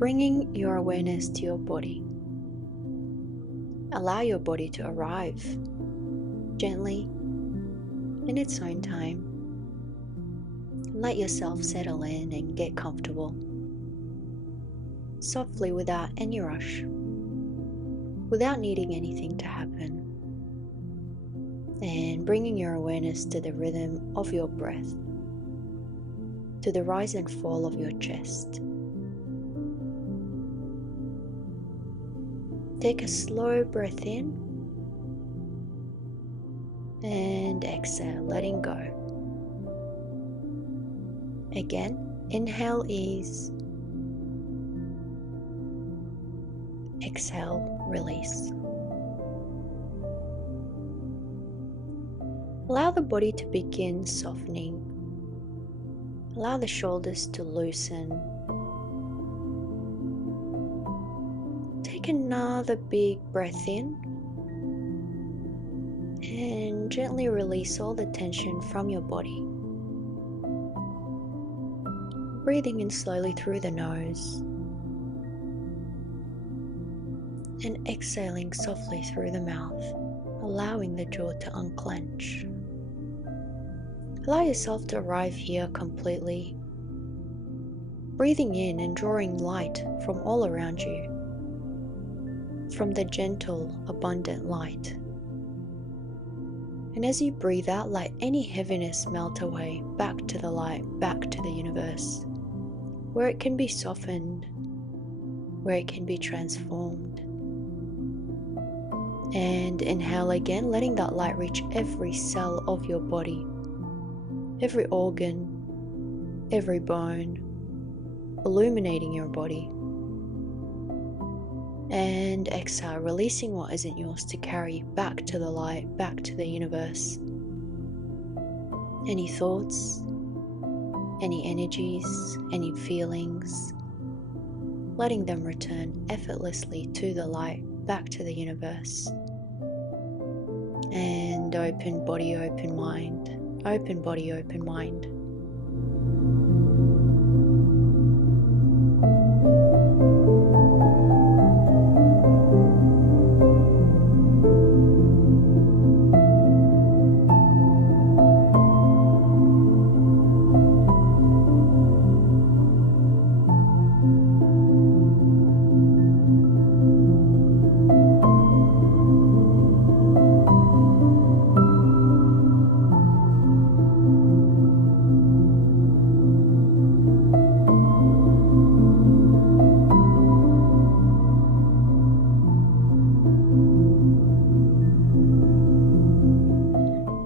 bringing your awareness to your body. Allow your body to arrive gently in its own time. Let yourself settle in and get comfortable, softly without any rush, without needing anything to happen, and bringing your awareness to the rhythm of your breath, to the rise and fall of your chest. Take a slow breath in and exhale, letting go. Again, inhale ease, exhale release. Allow the body to begin softening. Allow the shoulders to loosen. Take another big breath in and gently release all the tension from your body. Breathing in slowly through the nose and exhaling softly through the mouth, allowing the jaw to unclench. Allow yourself to arrive here completely, breathing in and drawing light from all around you, from the gentle, abundant light. And as you breathe out, let any heaviness melt away, back to the light, back to the universe, where it can be softened, where it can be transformed. And inhale again, letting that light reach every cell of your body, every organ, every bone, illuminating your body. And exhale, releasing what isn't yours to carry back to the light, back to the universe. Any thoughts, any energies, any feelings, letting them return effortlessly to the light, back to the universe. And open body, open mind. Open body, open mind.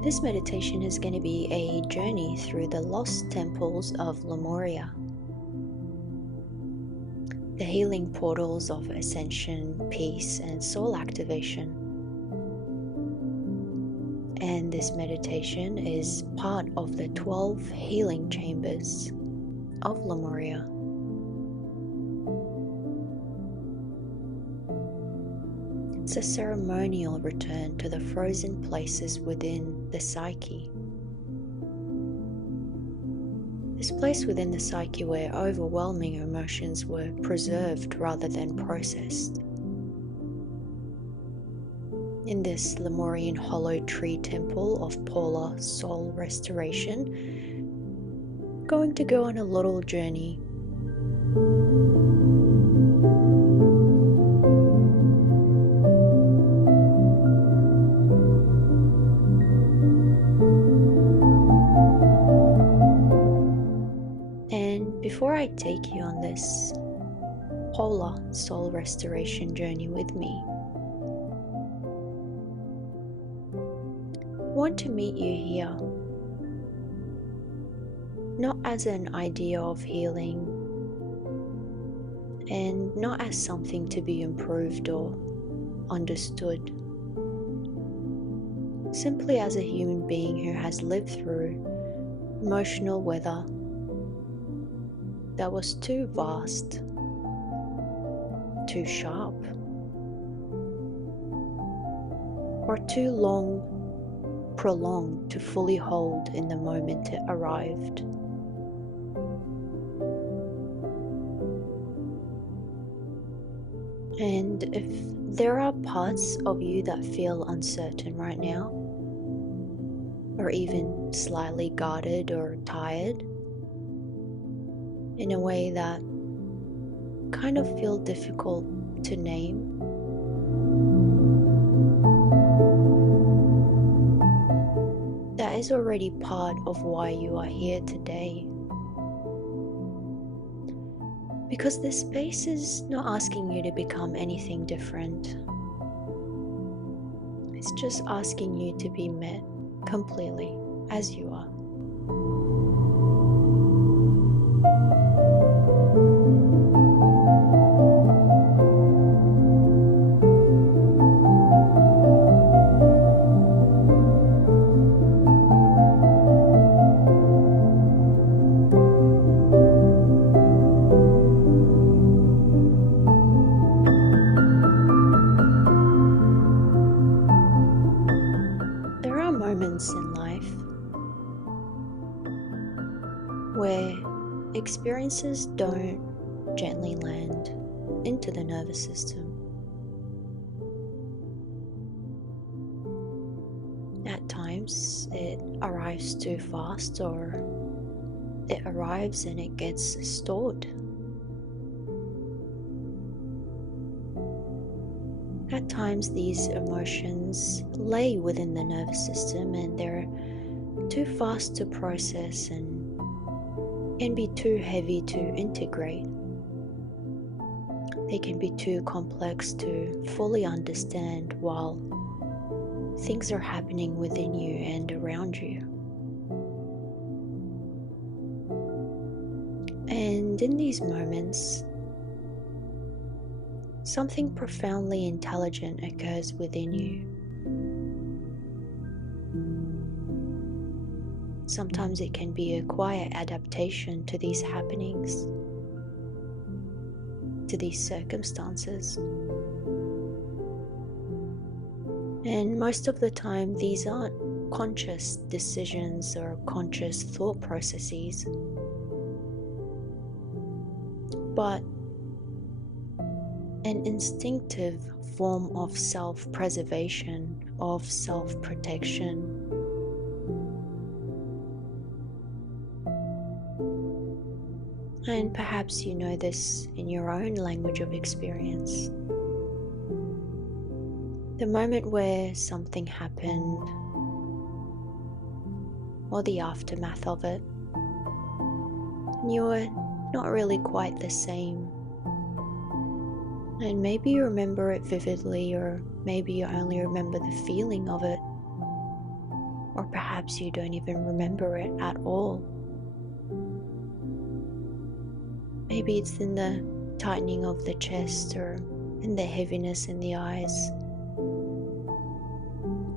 This meditation is going to be a journey through the lost temples of Lemuria, the healing portals of ascension, peace, and soul activation. And this meditation is part of the 12 healing chambers of Lemuria. It's a ceremonial return to the frozen places within the psyche. This place within the psyche where overwhelming emotions were preserved rather than processed. In this Lemurian hollow tree temple of polar soul restoration, I'm going to go on a little journey. Before I take you on this polar soul restoration journey with me, I want to meet you here, not as an idea of healing, and not as something to be improved or understood, simply as a human being who has lived through emotional weather that was too vast, too sharp, or too prolonged to fully hold in the moment it arrived. And if there are parts of you that feel uncertain right now, or even slightly guarded or tired, in a way that kind of feel difficult to name, that is already part of why you are here today. Because this space is not asking you to become anything different. It's just asking you to be met completely as you are. There are moments in life where experiences don't gently land into the nervous system. At times it arrives too fast, or it arrives and it gets stored. At times these emotions lay within the nervous system and they're too fast to process and can be too heavy to integrate. They can be too complex to fully understand while things are happening within you and around you. And in these moments, something profoundly intelligent occurs within you. Sometimes it can be a quiet adaptation to these happenings, to these circumstances. And most of the time, these aren't conscious decisions or conscious thought processes, but an instinctive form of self-preservation, of self-protection. And perhaps you know this in your own language of experience. The moment where something happened, or the aftermath of it, and you were not really quite the same. And maybe you remember it vividly, or maybe you only remember the feeling of it, or perhaps you don't even remember it at all. Maybe it's in the tightening of the chest, or in the heaviness in the eyes,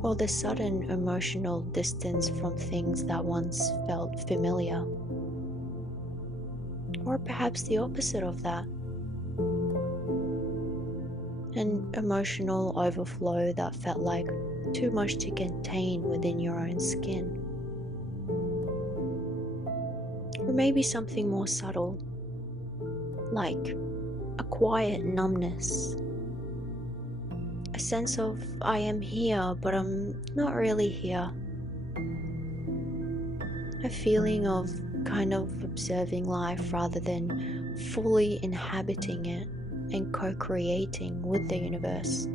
or the sudden emotional distance from things that once felt familiar, or perhaps the opposite of that. An emotional overflow that felt like too much to contain within your own skin. Or maybe something more subtle, like a quiet numbness. A sense of, I am here, but I'm not really here. A feeling of kind of observing life rather than fully inhabiting it and co-creating with the universe.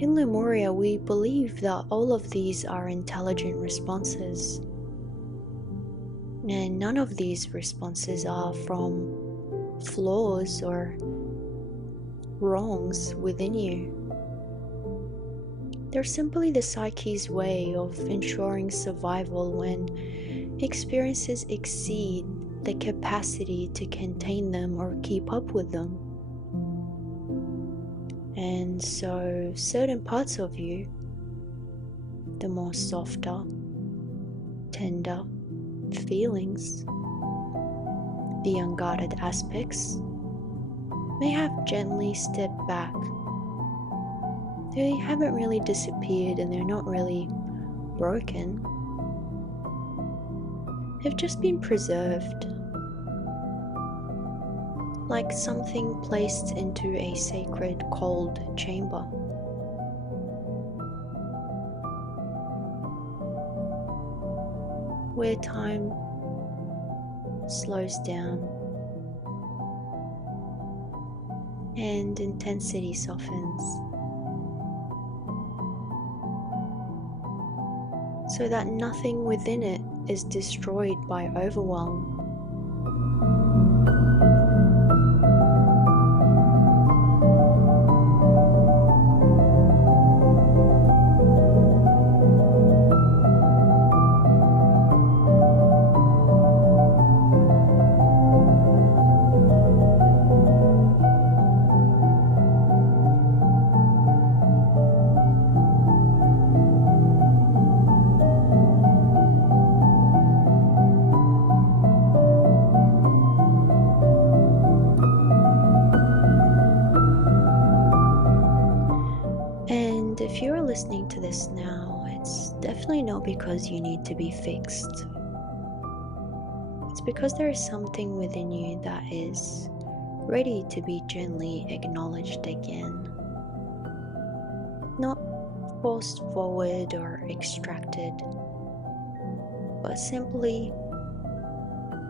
In Lemuria, we believe that all of these are intelligent responses, and none of these responses are from flaws or wrongs within you. They're simply the psyche's way of ensuring survival when experiences exceed the capacity to contain them or keep up with them. And so certain parts of you, the more softer, tender feelings, the unguarded aspects, may have gently stepped back. They haven't really disappeared and they're not really broken. They've just been preserved. like something placed into a sacred cold chamber. Where time slows down and intensity softens, so that nothing within it is destroyed by overwhelm. And if you're listening to this now, it's definitely not because you need to be fixed. It's because there is something within you that is ready to be gently acknowledged again. Not forced forward or extracted, but simply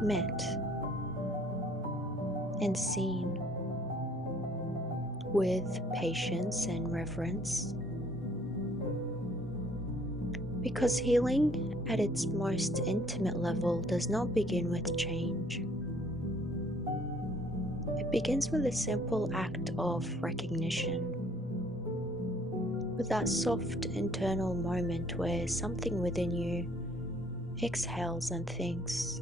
met and seen with patience and reverence. Because healing at its most intimate level does not begin with change. It begins with a simple act of recognition, with that soft internal moment where something within you exhales and thinks,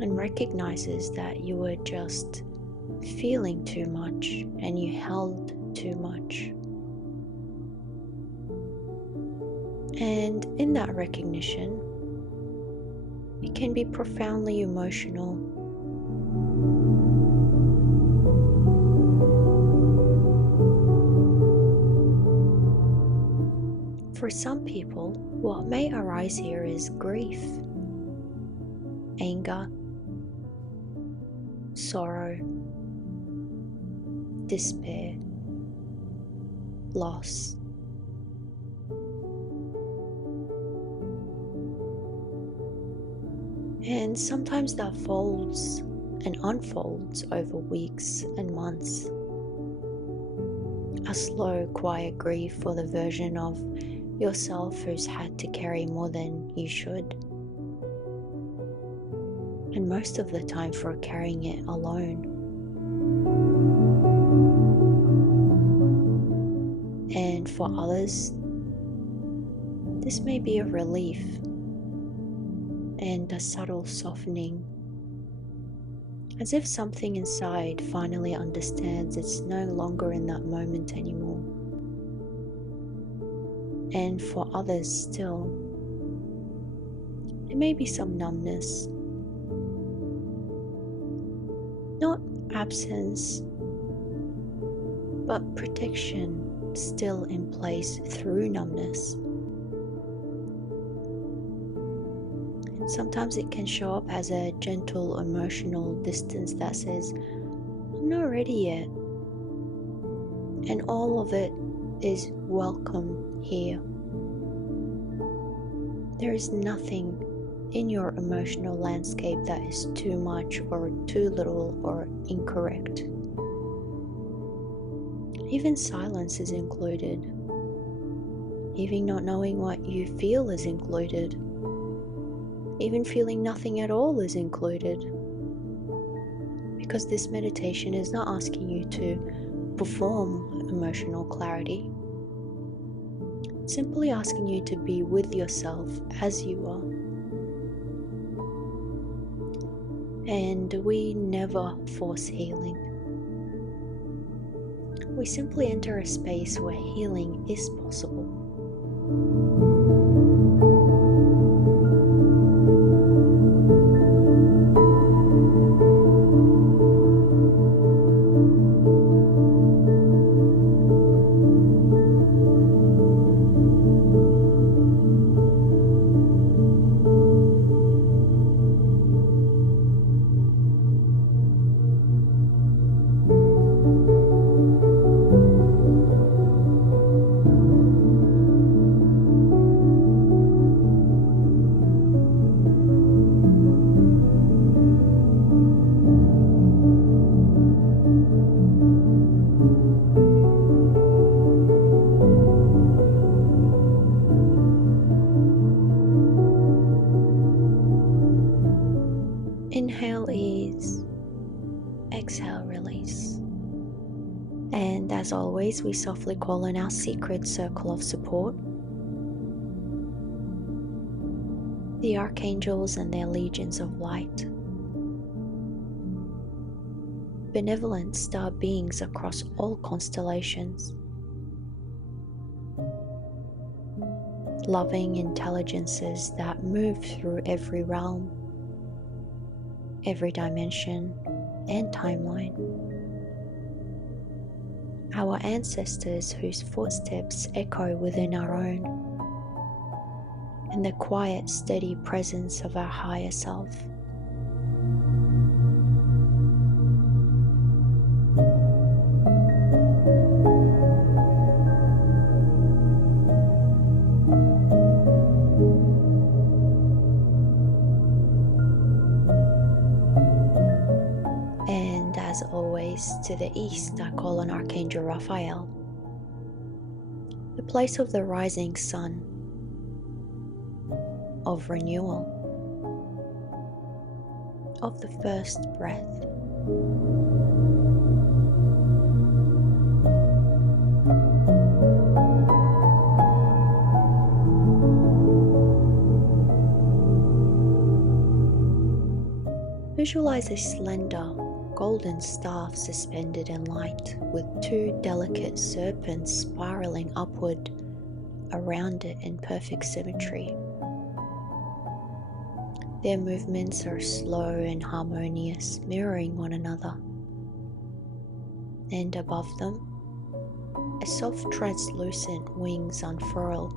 and recognizes that you were just feeling too much and you held too much. And in that recognition, it can be profoundly emotional. For some people, what may arise here is grief, anger, sorrow, despair, loss. And sometimes that folds and unfolds over weeks and months. A slow, quiet grief for the version of yourself who's had to carry more than you should. And most of the time for carrying it alone. And for others, this may be a relief and a subtle softening, as if something inside finally understands it's no longer in that moment anymore. And for others still, there may be some numbness, not absence, but protection still in place through numbness. And sometimes it can show up as a gentle emotional distance that says, I'm not ready yet. And all of it is welcome here. There is nothing in your emotional landscape that is too much or too little or incorrect. Even silence is included. Even not knowing what you feel is included. Even feeling nothing at all is included. Because this meditation is not asking you to perform emotional clarity. It's simply asking you to be with yourself as you are. And we never force healing. We simply enter a space where healing is possible. as always, we softly call in our secret circle of support, the archangels and their legions of light, benevolent star beings across all constellations, loving intelligences that move through every realm, every dimension and timeline, our ancestors whose footsteps echo within our own, and the quiet, steady presence of our higher self. And as always, to the east, I call on Archangel Raphael, the place of the rising sun, of renewal, of the first breath. Visualize a slender, golden staff suspended in light with two delicate serpents spiraling upward around it in perfect symmetry. Their movements are slow and harmonious, mirroring one another. And above them, a soft translucent wings unfurl,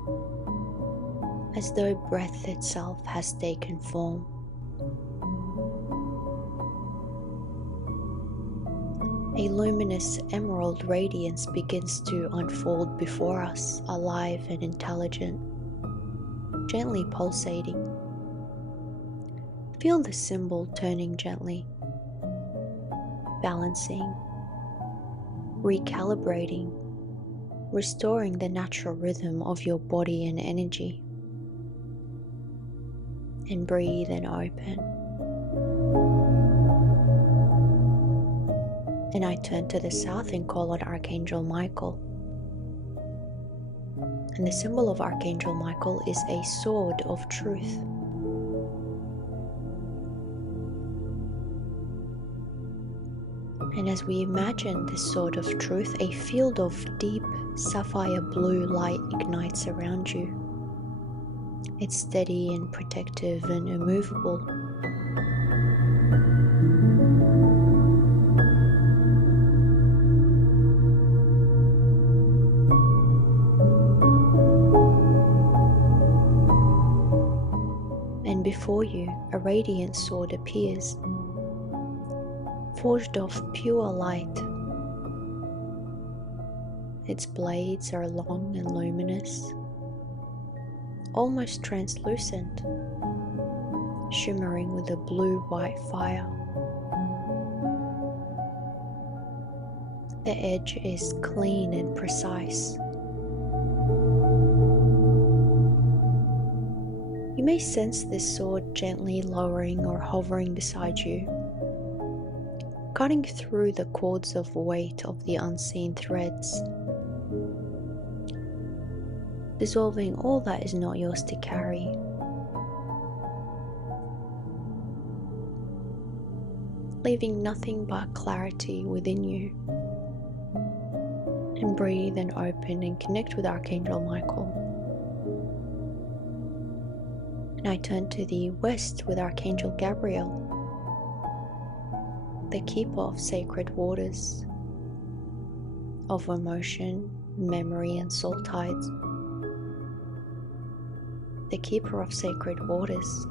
as though breath itself has taken form. A luminous emerald radiance begins to unfold before us, alive and intelligent, gently pulsating. Feel the symbol turning gently, balancing, recalibrating, restoring the natural rhythm of your body and energy. And breathe and open. And I turn to the south and call on Archangel Michael. And the symbol of Archangel Michael is a sword of truth. And as we imagine this sword of truth, a field of deep sapphire blue light ignites around you. It's steady and protective and immovable. And before you, a radiant sword appears, forged of pure light. Its blades are long and luminous, almost translucent, shimmering with a blue-white fire. The edge is clean and precise. You may sense this sword gently lowering or hovering beside you, cutting through the cords of weight of the unseen threads, dissolving all that is not yours to carry. Leaving nothing but clarity within you. And breathe and open and connect with Archangel Michael. And I turn to the west with Archangel Gabriel, the keeper of sacred waters, of emotion, memory and soul tides. The keeper of sacred waters,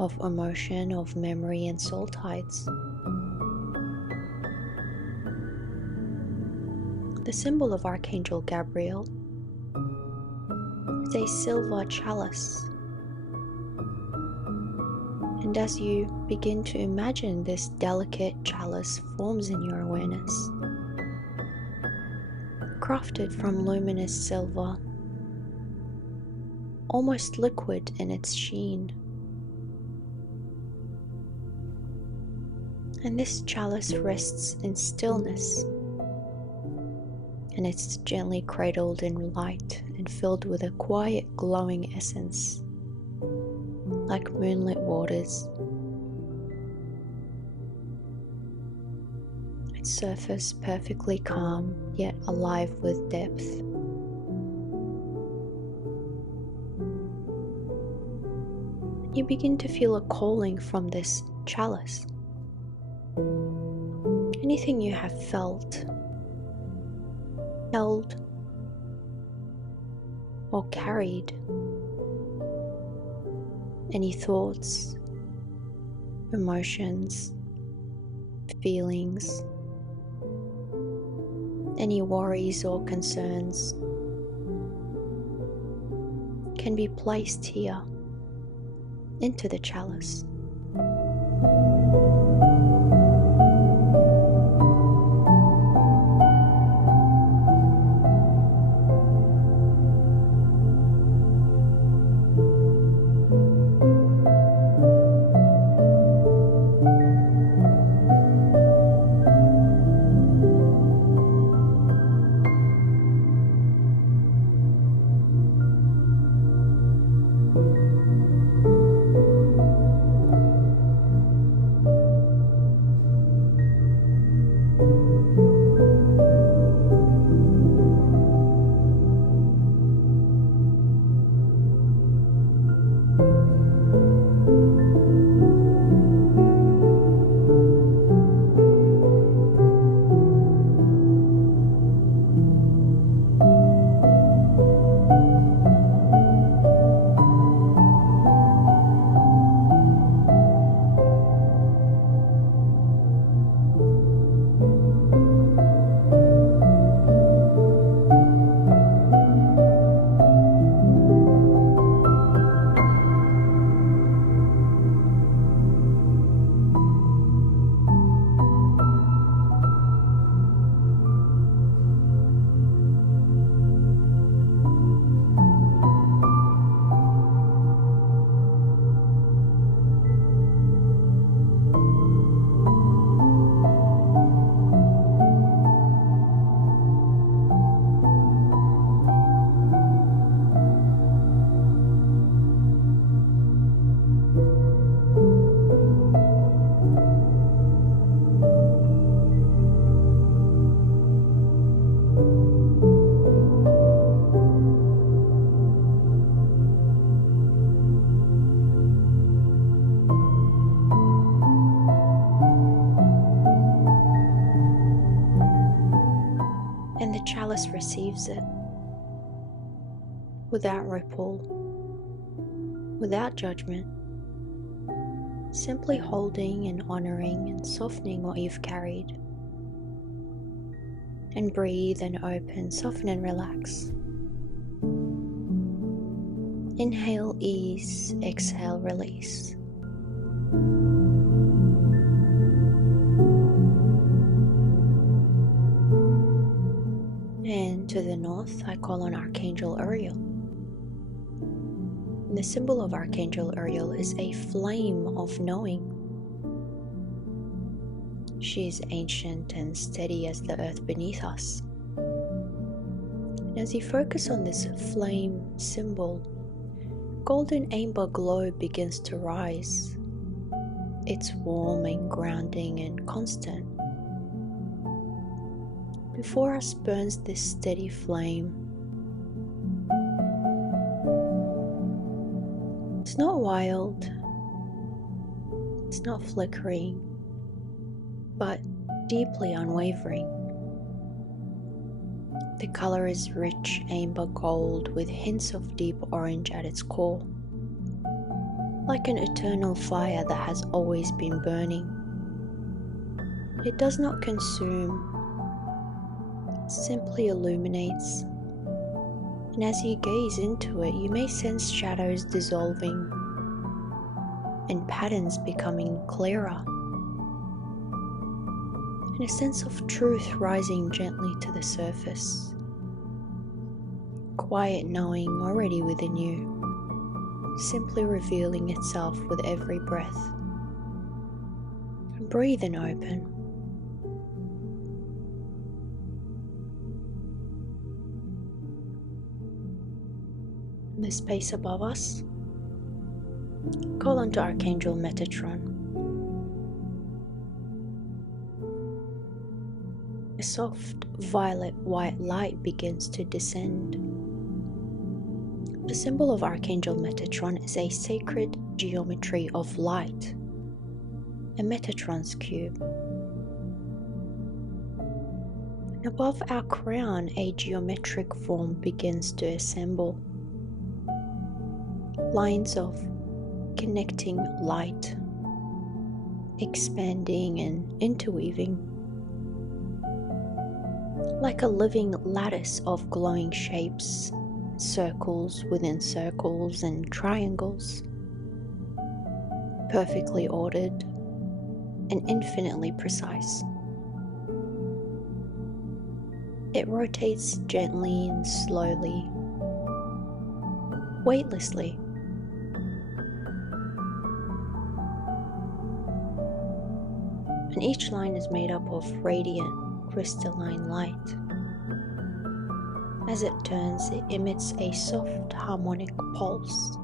of emotion, of memory and soul tides. The symbol of Archangel Gabriel is a silver chalice. And as you begin to imagine this delicate chalice forms in your awareness, crafted from luminous silver, almost liquid in its sheen. And this chalice rests in stillness, and it's gently cradled in light and filled with a quiet glowing essence, like moonlit waters. Its surface perfectly calm, yet alive with depth. You begin to feel a calling from this chalice. Anything you have felt, held, or carried, any thoughts, emotions, feelings, any worries or concerns can be placed here into the chalice. And the chalice receives it without ripple, without judgment, simply holding and honoring and softening what you've carried. And breathe and open, soften and relax. Inhale, ease, exhale, release. And to the north, I call on Archangel Uriel. And the symbol of Archangel Uriel is a flame of knowing. She is ancient and steady as the earth beneath us. And as you focus on this flame symbol, golden amber glow begins to rise. It's warm and grounding and constant. Before us burns this steady flame. It's not wild, it's not flickering, but deeply unwavering. The color is rich amber gold with hints of deep orange at its core, like an eternal fire that has always been burning. It does not consume, it simply illuminates. And as you gaze into it, you may sense shadows dissolving and patterns becoming clearer, and a sense of truth rising gently to the surface. Quiet knowing already within you, simply revealing itself with every breath. And breathe and open. In the space above us, call onto Archangel Metatron. A soft violet-white light begins to descend. The symbol of Archangel Metatron is a sacred geometry of light, a Metatron's cube. Above our crown, a geometric form begins to assemble. Lines of connecting light, expanding and interweaving, like a living lattice of glowing shapes, circles within circles and triangles, perfectly ordered and infinitely precise. It rotates gently and slowly, weightlessly. And each line is made up of radiant, crystalline light. As it turns, it emits a soft harmonic pulse,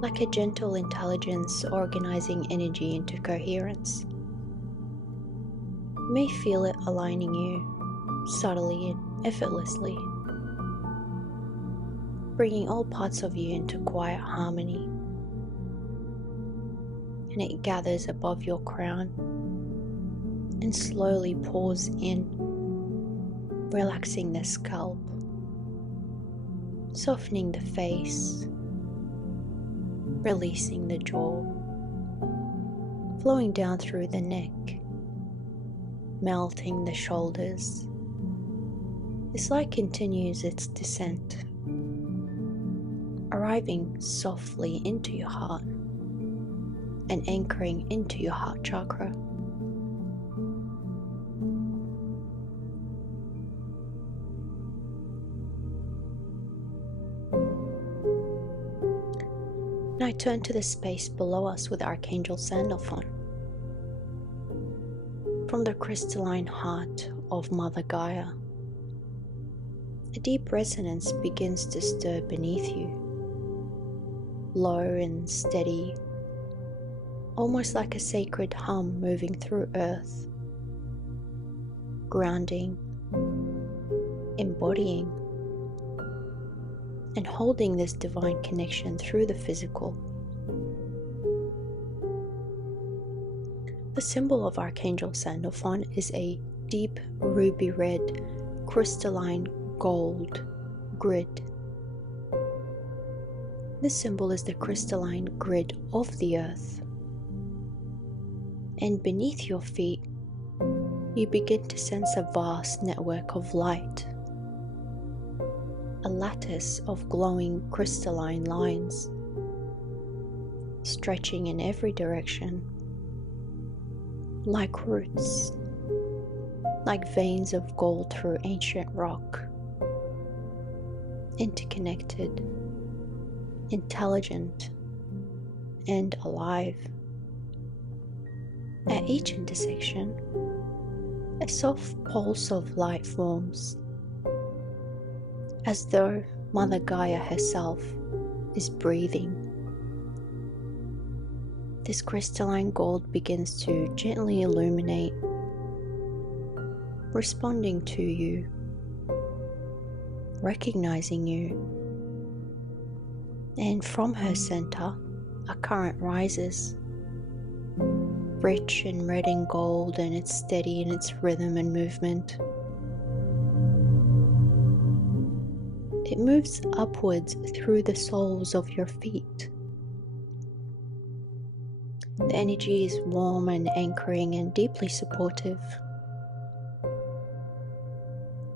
like a gentle intelligence organizing energy into coherence. You may feel it aligning you subtly and effortlessly, bringing all parts of you into quiet harmony. And it gathers above your crown and slowly pours in, relaxing the scalp, softening the face, releasing the jaw, flowing down through the neck, melting the shoulders. This light continues its descent, arriving softly into your heart and anchoring into your heart chakra. Now turn to the space below us with Archangel Sandalphon. From the crystalline heart of Mother Gaia, a deep resonance begins to stir beneath you, low and steady, almost like a sacred hum moving through earth, grounding, embodying, and holding this divine connection through the physical. The symbol of Archangel Sandalphon is a deep ruby red crystalline gold grid. This symbol is the crystalline grid of the earth. And beneath your feet, you begin to sense a vast network of light, a lattice of glowing crystalline lines, stretching in every direction, like roots, like veins of gold through ancient rock, interconnected, intelligent, and alive. At each intersection, a soft pulse of light forms, as though Mother Gaia herself is breathing. This crystalline gold begins to gently illuminate, responding to you, recognizing you. And from her center, a current rises, rich in red and gold, and it's steady in its rhythm and movement. It moves upwards through the soles of your feet. The energy is warm and anchoring and deeply supportive.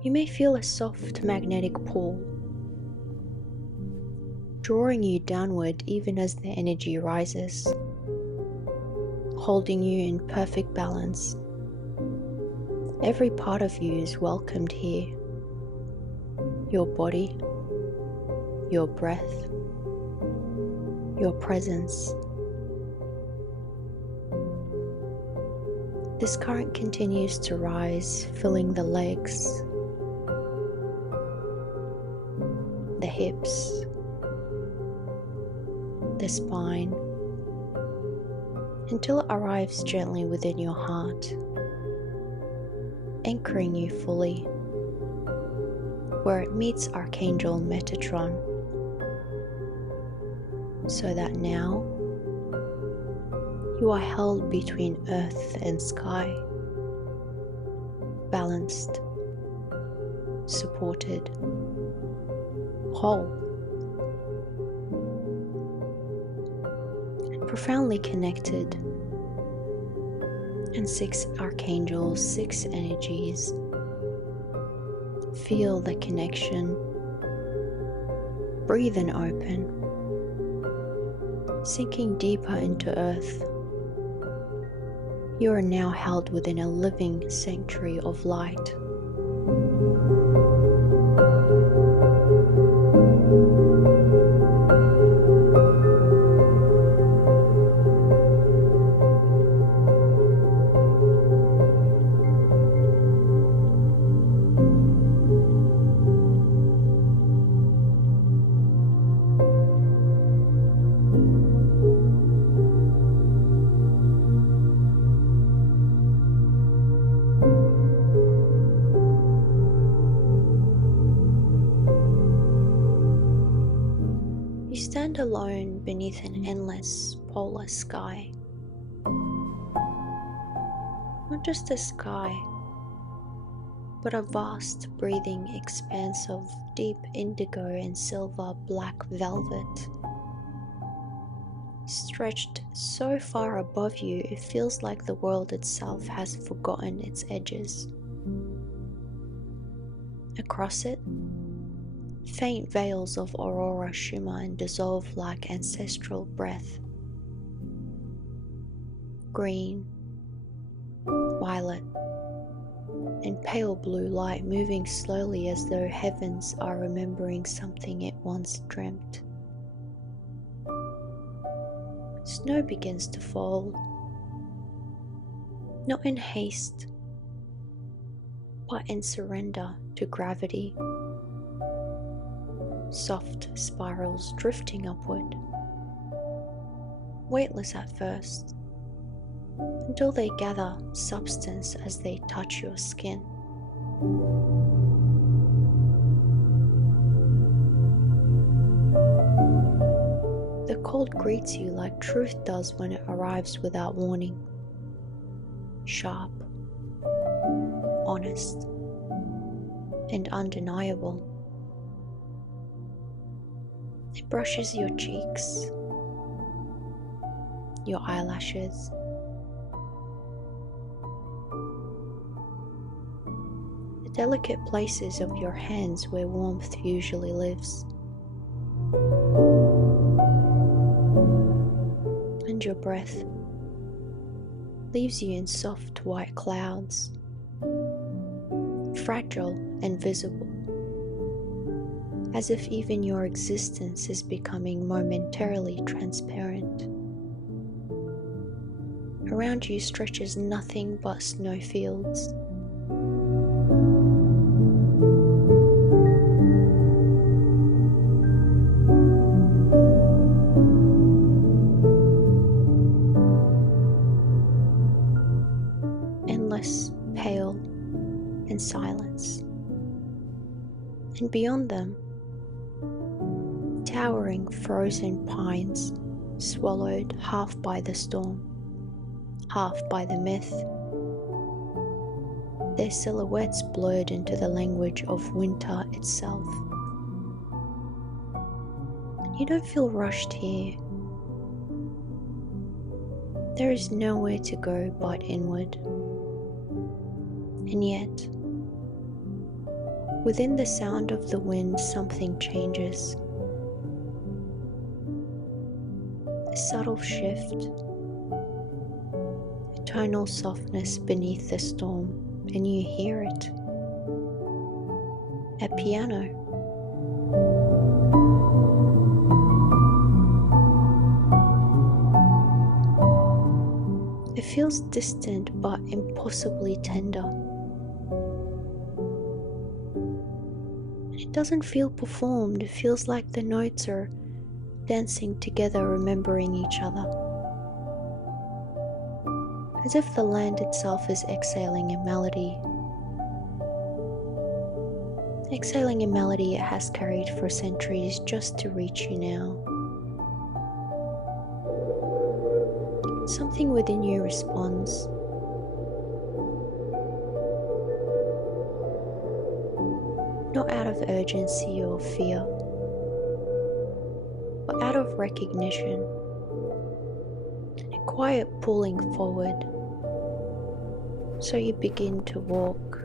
You may feel a soft magnetic pull, drawing you downward even as the energy rises, holding you in perfect balance. Every part of you is welcomed here. Your body, your breath, your presence. This current continues to rise, filling the legs, the hips, the spine, until it arrives gently within your heart, anchoring you fully, where it meets Archangel Metatron, so that now you are held between earth and sky, balanced, supported, whole, and profoundly connected. And 6 archangels, 6 energies. Feel the connection. Breathe and open, sinking deeper into earth. You are now held within a living sanctuary of light. You stand alone beneath an endless polar sky. Not just a sky, but a vast breathing expanse of deep indigo and silver black velvet. Stretched so far above you, it feels like the world itself has forgotten its edges. Across it, faint veils of aurora shimmer and dissolve like ancestral breath. Green, violet, and pale blue light moving slowly as though heavens are remembering something it once dreamt. Snow begins to fall, not in haste, but in surrender to gravity. Soft spirals drifting upward, weightless at first, until they gather substance as they touch your skin. The cold greets you like truth does when it arrives without warning. Sharp, honest, and undeniable. It brushes your cheeks, your eyelashes, the delicate places of your hands where warmth usually lives. And your breath leaves you in soft white clouds, fragile and visible, as if even your existence is becoming momentarily transparent. Around you stretches nothing but snowfields. Endless, pale, and silence. And beyond them, towering frozen pines, swallowed half by the storm, half by the myth, their silhouettes blurred into the language of winter itself. You don't feel rushed here. There is nowhere to go but inward. And yet, within the sound of the wind, something changes. A subtle shift, a tonal softness beneath the storm, and you hear it. A piano. It feels distant but impossibly tender. It doesn't feel performed, it feels like the notes are dancing together, remembering each other. As if the land itself is exhaling a melody. Exhaling a melody it has carried for centuries just to reach you now. Something within you responds. Not out of urgency or fear, but out of recognition. A quiet pulling forward. So you begin to walk.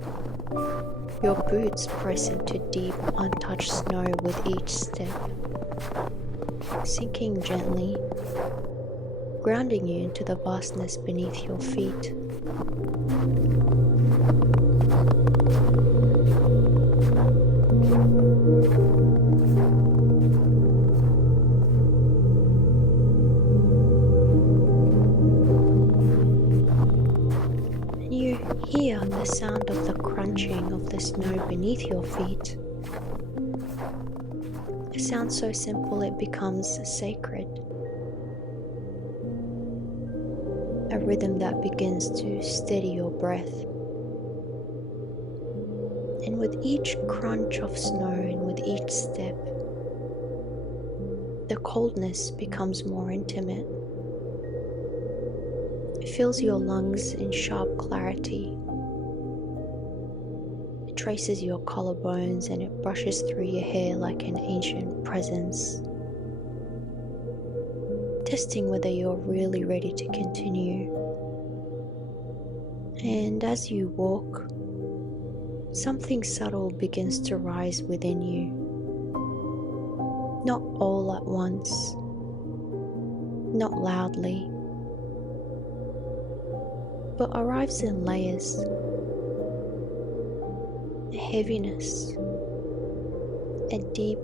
Your boots press into deep, untouched snow with each step, sinking gently, grounding you into the vastness beneath your feet. And you hear the sound of the crunching of the snow beneath your feet. A sound so simple it becomes sacred. A rhythm that begins to steady your breath. And with each crunch of snow and with each step, the coldness becomes more intimate. It fills your lungs in sharp clarity. It traces your collarbones and it brushes through your hair like an ancient presence, testing whether you're really ready to continue. And as you walk, something subtle begins to rise within you. Not all at once, not loudly, but arrives in layers. A heaviness, a deep,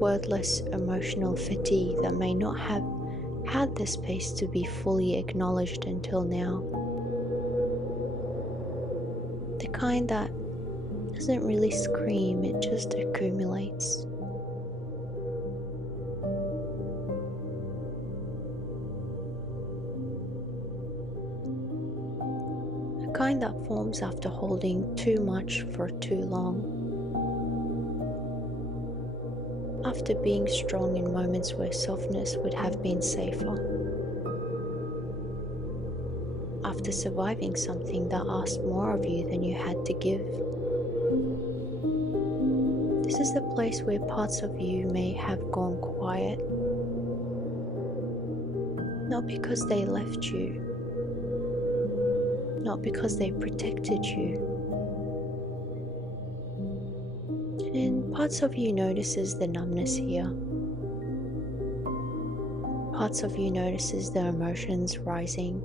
wordless emotional fatigue that may not have had the space to be fully acknowledged until now. The kind that doesn't really scream, it just accumulates. A kind that forms after holding too much for too long. After being strong in moments where softness would have been safer. After surviving something that asked more of you than you had to give. This is the place where parts of you may have gone quiet. Not because they left you. Not because they protected you. And parts of you notices the numbness here. Parts of you notices the emotions rising.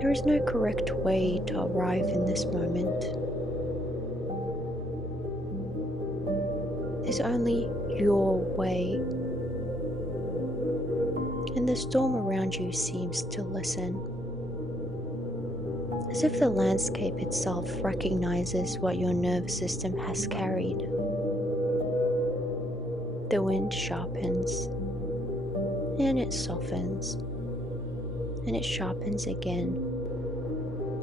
There is no correct way to arrive in this moment. There's only your way. And the storm around you seems to listen. As if the landscape itself recognizes what your nervous system has carried. The wind sharpens, and it softens, and it sharpens again,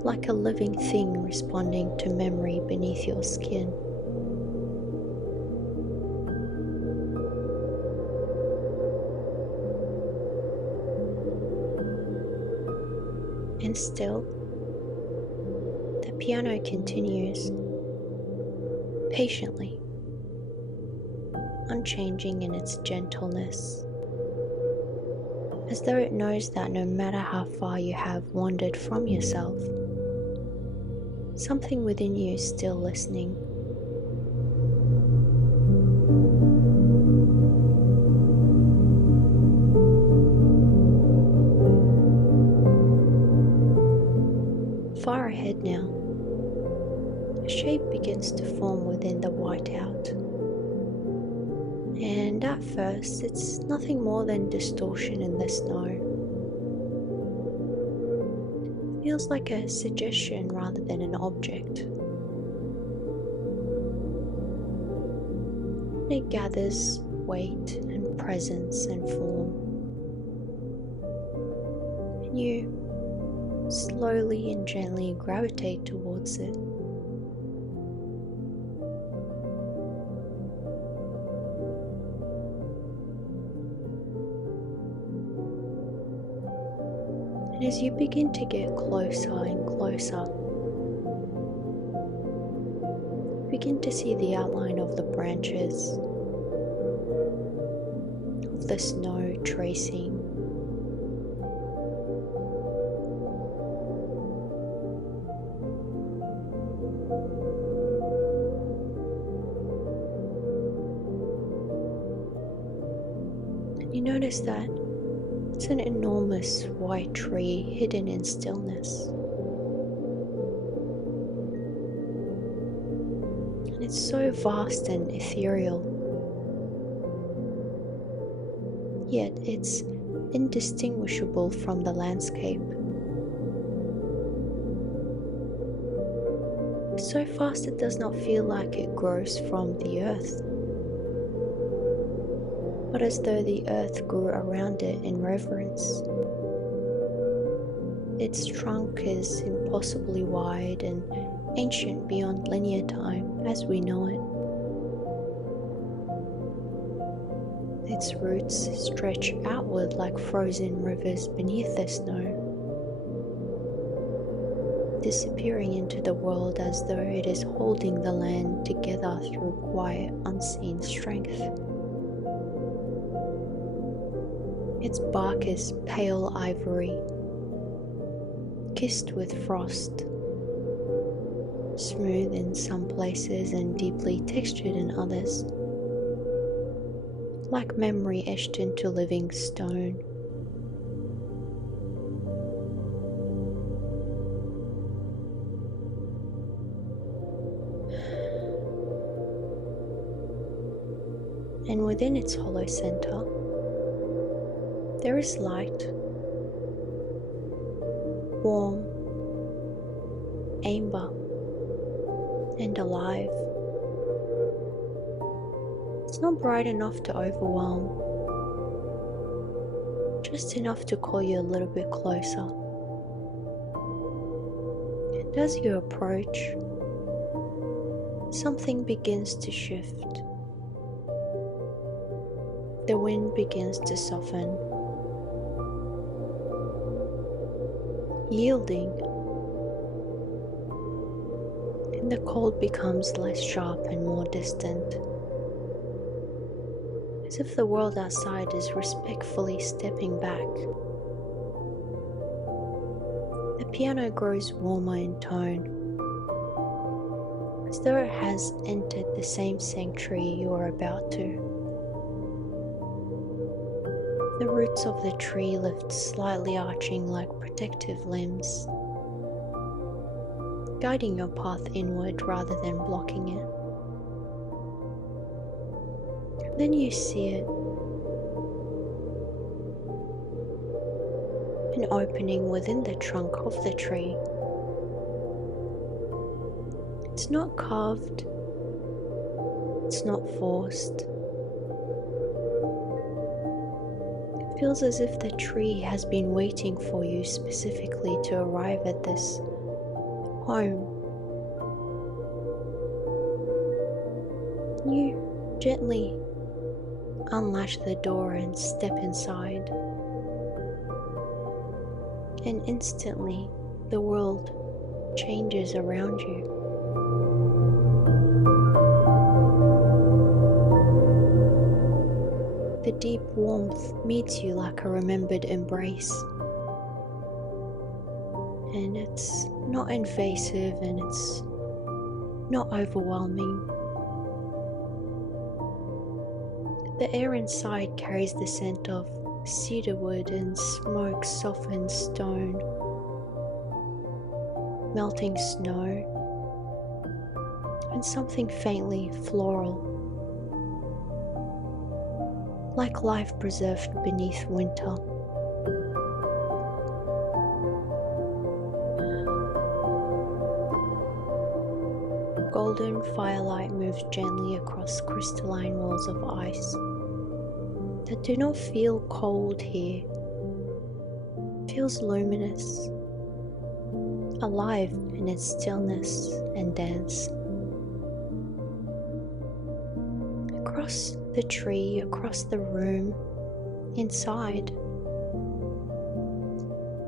like a living thing responding to memory beneath your skin. And still, the piano continues, patiently, unchanging in its gentleness, as though it knows that no matter how far you have wandered from yourself, something within you is still listening. Far ahead now, a shape begins to form within the whiteout. And at first, it's nothing more than distortion in the snow. It feels like a suggestion rather than an object. it gathers weight and presence and form. And you slowly and gently gravitate towards it. And as you begin to get closer and closer, you begin to see the outline of the branches, of the snow tracing. And you notice that it's an enormous white tree hidden in stillness. And it's so vast and ethereal, yet it's indistinguishable from the landscape. So fast it does not feel like it grows from the earth, but as though the earth grew around it in reverence. Its trunk is impossibly wide and ancient beyond linear time as we know it. Its roots stretch outward like frozen rivers beneath the snow, disappearing into the world as though it is holding the land together through quiet, unseen strength. Its bark is pale ivory, kissed with frost, smooth in some places and deeply textured in others, like memory etched into living stone. And within its hollow center, there is light, warm, amber, and alive. It's not bright enough to overwhelm, just enough to call you a little bit closer. And as you approach, something begins to shift. The wind begins to soften, yielding, and the cold becomes less sharp and more distant, as if the world outside is respectfully stepping back. The piano grows warmer in tone, as though it has entered the same sanctuary you are about to. The roots of the tree lift slightly arching like protective limbs, guiding your path inward rather than blocking it. Then you see it, an opening within the trunk of the tree. It's not carved, it's not forced. It feels as if the tree has been waiting for you specifically to arrive at this home. You gently unlatch the door and step inside, and instantly the world changes around you. The deep warmth meets you like a remembered embrace, and it's not invasive and it's not overwhelming. The air inside carries the scent of cedarwood and smoke softened stone, melting snow, and something faintly floral, like life preserved beneath winter. Golden firelight moves gently across crystalline walls of ice that do not feel cold here. It feels luminous, alive in its stillness and dance. Across the tree, across the room, inside,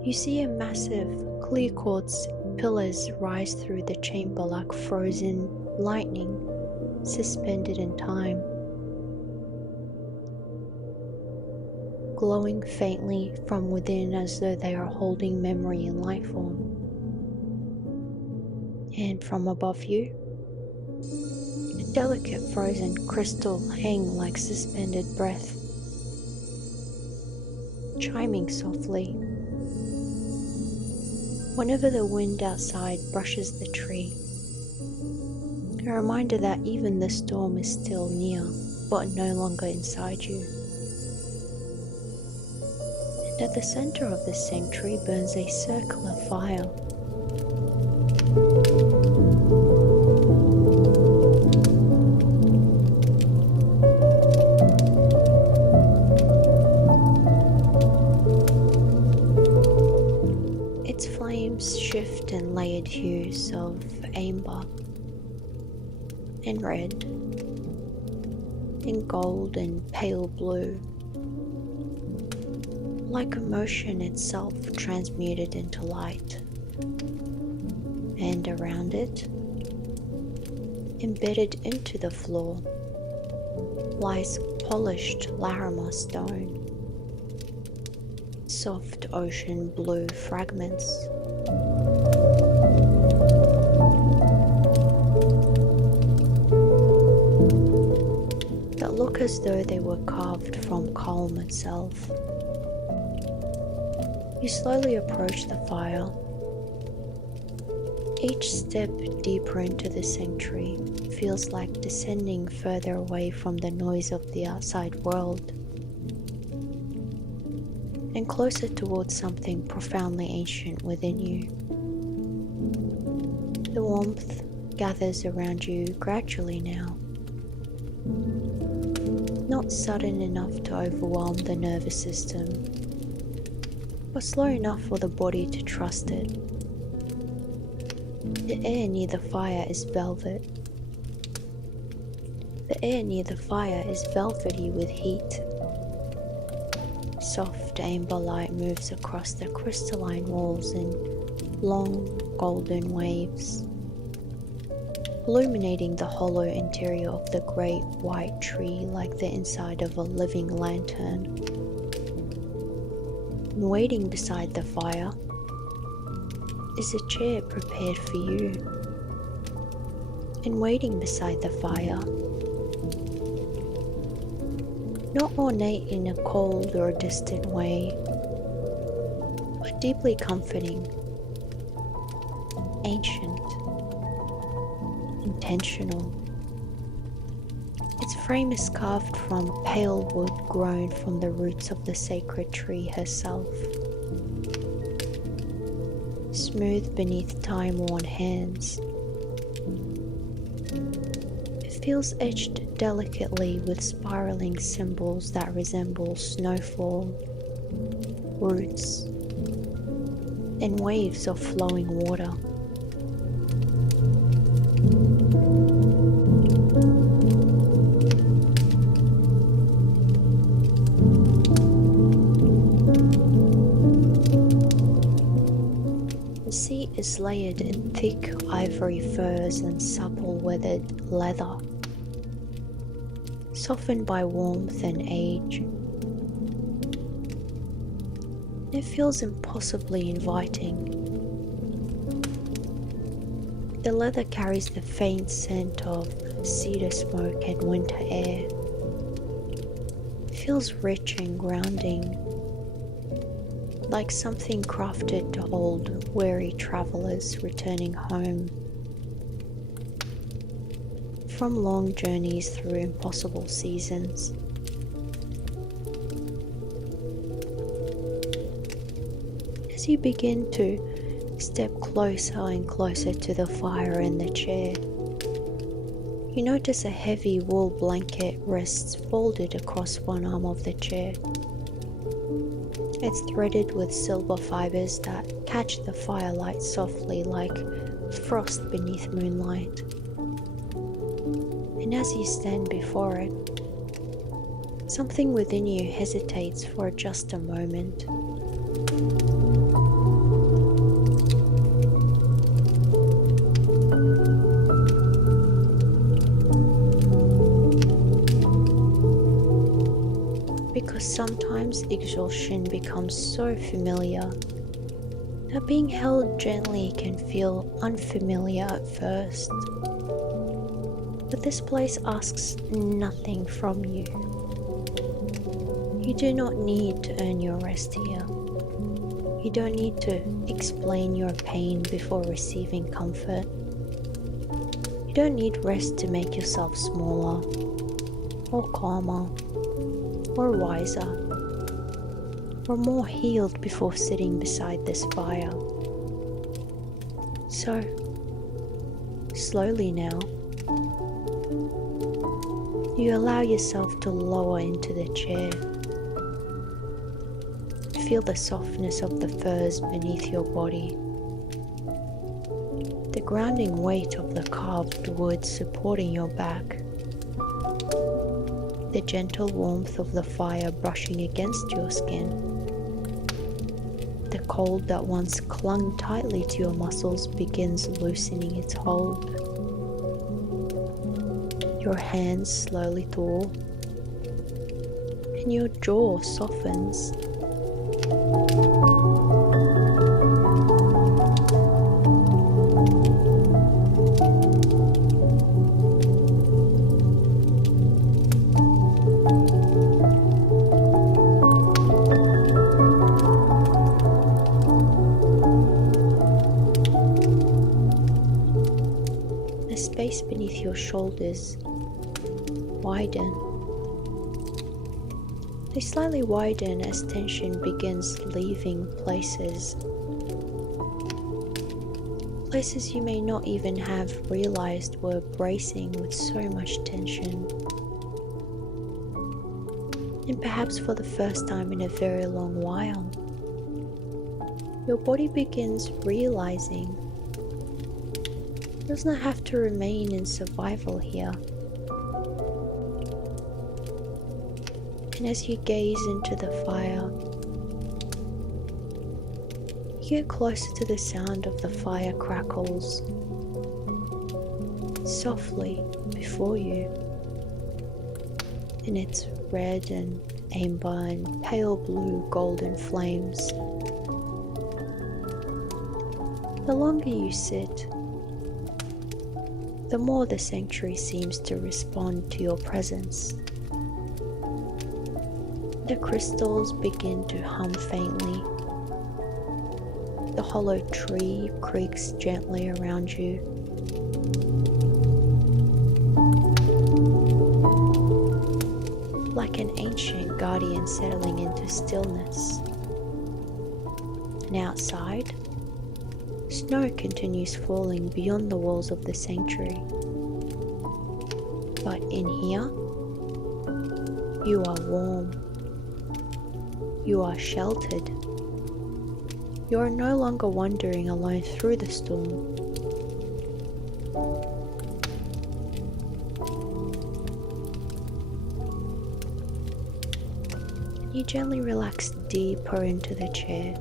you see a massive clear quartz pillars rise through the chamber like frozen lightning suspended in time, glowing faintly from within as though they are holding memory in light form. And from above you, a delicate frozen crystal hang like suspended breath, chiming softly whenever the wind outside brushes the tree, a reminder that even the storm is still near, but no longer inside you. And at the center of the sanctuary burns a circular fire. Its flames shift in layered hues of amber and red and gold and pale blue, like emotion itself transmuted into light. And around it, embedded into the floor, lies polished Larimar stone, soft ocean blue fragments. That look as though they were carved from calm itself. You slowly approach the fire. Each step deeper into the sanctuary feels like descending further away from the noise of the outside world, and closer towards something profoundly ancient within you. The warmth gathers around you gradually now, not sudden enough to overwhelm the nervous system, but slow enough for the body to trust it. The air near the fire is velvet. The air near the fire is velvety with heat. Soft amber light moves across the crystalline walls in long golden waves, illuminating the hollow interior of the great white tree like the inside of a living lantern. And waiting beside the fire is a chair prepared for you. And waiting beside the fire, not ornate in a cold or distant way, but deeply comforting, ancient, intentional. Its frame is carved from pale wood grown from the roots of the sacred tree herself, smooth beneath time-worn hands. It feels etched delicately with spiraling symbols that resemble snowfall, roots, and waves of flowing water. The seat is layered in thick ivory furs and supple weathered leather, softened by warmth and age. It feels impossibly inviting. The leather carries the faint scent of cedar smoke and winter air. It feels rich and grounding, like something crafted to hold weary travelers returning home from long journeys through impossible seasons. As you begin to step closer and closer to the fire and the chair, You notice a heavy wool blanket rests folded across one arm of the chair. It's threaded with silver fibers that catch the firelight softly like frost beneath moonlight. And as you stand before it, something within you hesitates for just a moment. Because sometimes exhaustion becomes so familiar that being held gently can feel unfamiliar at first. But this place asks nothing from you. You do not need to earn your rest here. You don't need to explain your pain before receiving comfort. You don't need rest to make yourself smaller, or calmer, or wiser, or more healed before sitting beside this fire. So, slowly now, you allow yourself to lower into the chair. Feel the softness of the furs beneath your body, the grounding weight of the carved wood supporting your back, the gentle warmth of the fire brushing against your skin, the cold that once clung tightly to your muscles begins loosening its hold. Your hands slowly thaw, and your jaw softens. The space beneath your shoulders widen. They slightly widen as tension begins leaving places you may not even have realized were bracing with so much tension. And perhaps for the first time in a very long while, your body begins realizing it does not have to remain in survival here. And as you gaze into the fire, you get closer to the sound of the fire crackles softly before you, in its red and amber and pale blue golden flames. The longer you sit, the more the sanctuary seems to respond to your presence. The crystals begin to hum faintly. The hollow tree creaks gently around you. Like an ancient guardian settling into stillness. And outside, snow continues falling beyond the walls of the sanctuary. But in here, you are warm. You are sheltered. You are no longer wandering alone through the storm. You gently relax deeper into the chair.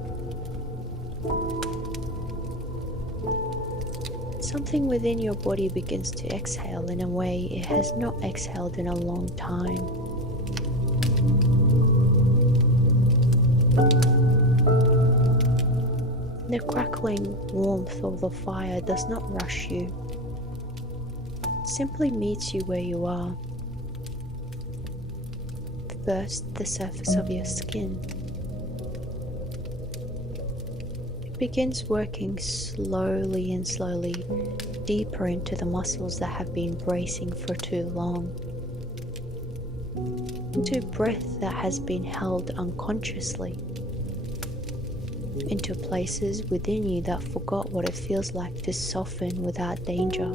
Something within your body begins to exhale in a way it has not exhaled in a long time. The crackling warmth of the fire does not rush you. It simply meets you where you are. First, the surface of your skin. It begins working slowly and slowly deeper into the muscles that have been bracing for too long. Into breath that has been held unconsciously. Into places within you that forgot what it feels like to soften without danger.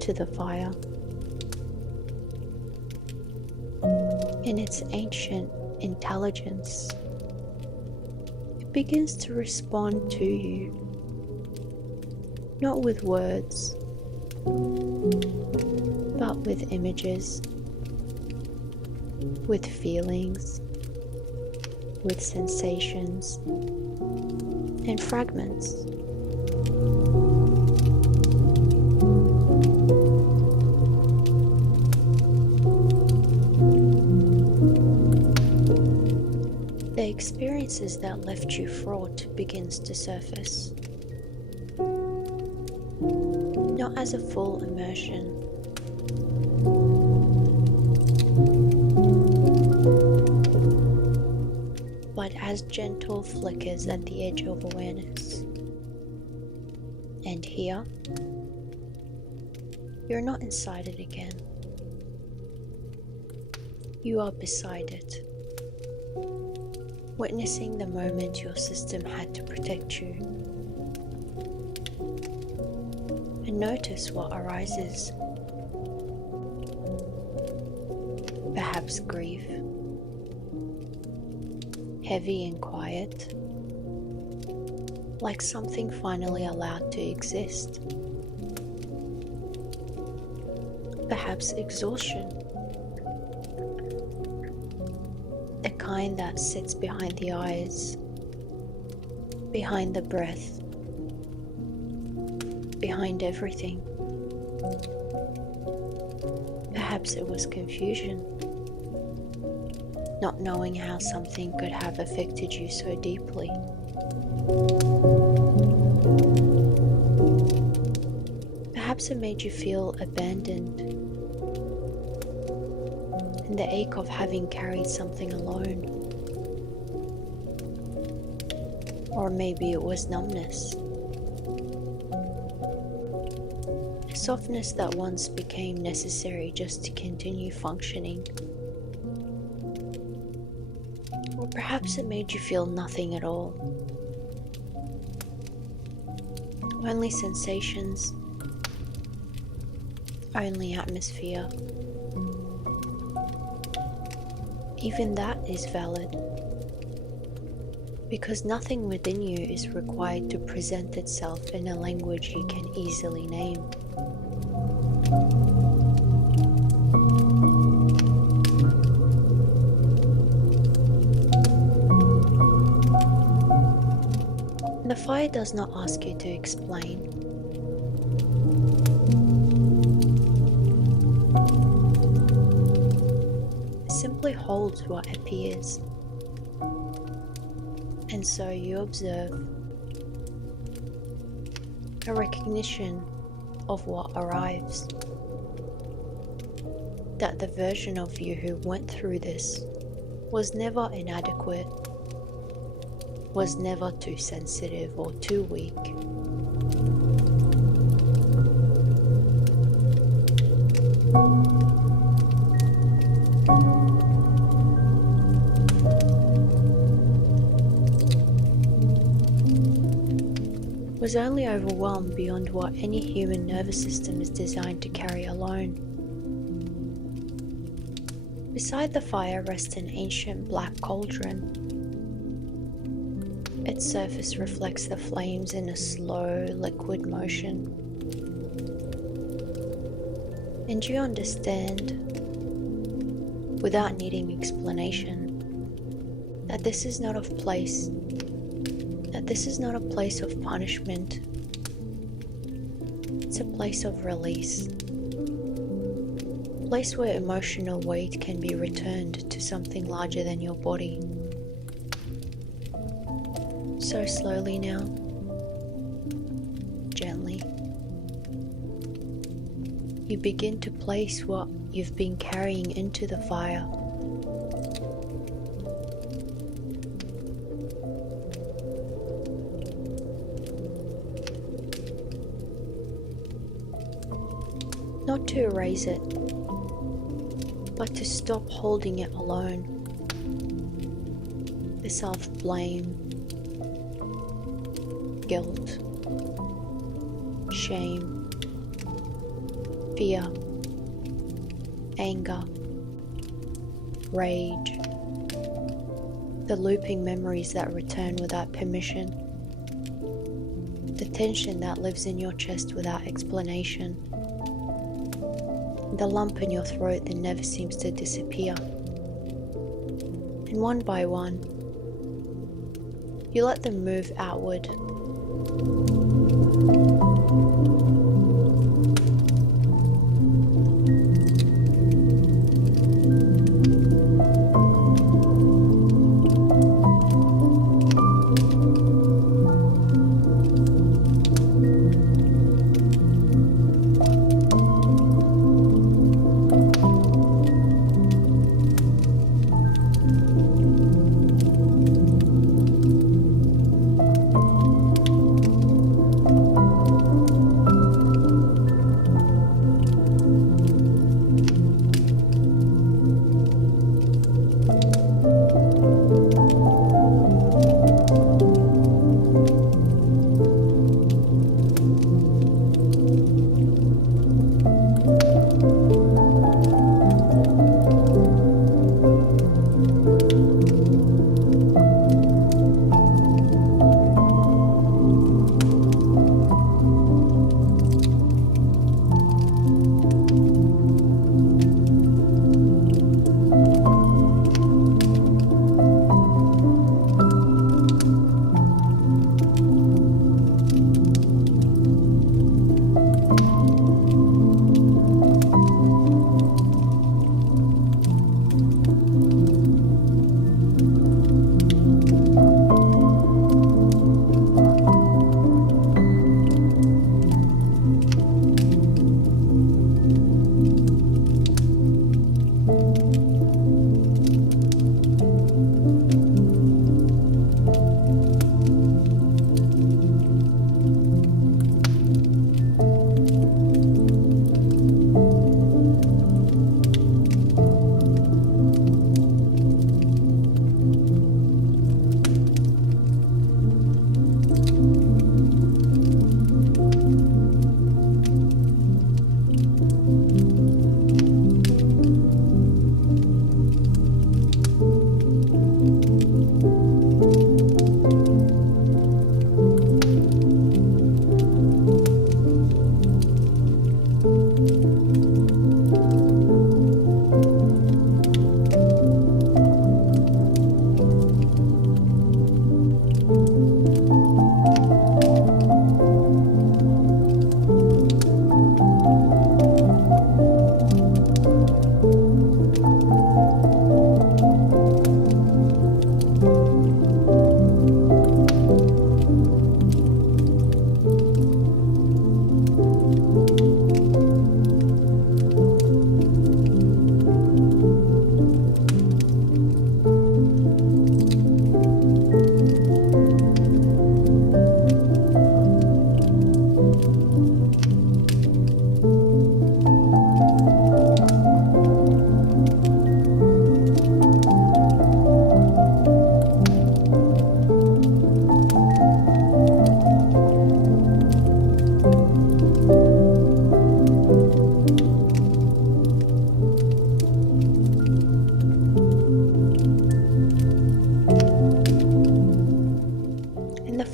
into the fire. In its ancient intelligence, it begins to respond to you, not with words, but with images, with feelings, with sensations, and fragments. The experiences that left you fraught begins to surface, not as a full immersion, but as gentle flickers at the edge of awareness. And here, you're not inside it again. You are beside it, witnessing the moment your system had to protect you. And notice what arises. Perhaps grief, heavy and quiet, like something finally allowed to exist. Perhaps exhaustion, the kind that sits behind the eyes, behind the breath, behind everything. Perhaps it was confusion, not knowing how something could have affected you so deeply. Perhaps it made you feel abandoned, and the ache of having carried something alone. Or maybe it was numbness, a softness that once became necessary just to continue functioning. Or perhaps it made you feel nothing at all. Only sensations, only atmosphere. Even that is valid, because nothing within you is required to present itself in a language you can easily name. The fire does not ask you to explain. It simply holds what appears. And so you observe a recognition of what arrives. That the version of you who went through this was never inadequate, was never too sensitive or too weak. Was only overwhelmed beyond what any human nervous system is designed to carry alone. Beside the fire rests an ancient black cauldron. Its surface reflects the flames in a slow, liquid motion. And you understand, without needing explanation, that this is not a place of punishment. It's a place of release. A place where emotional weight can be returned to something larger than your body. So slowly now, gently, you begin to place what you've been carrying into the fire. Not to erase it, but to stop holding it alone. The self-blame, guilt, shame, fear, anger, rage, the looping memories that return without permission, the tension that lives in your chest without explanation, the lump in your throat that never seems to disappear. And one by one, you let them move outward.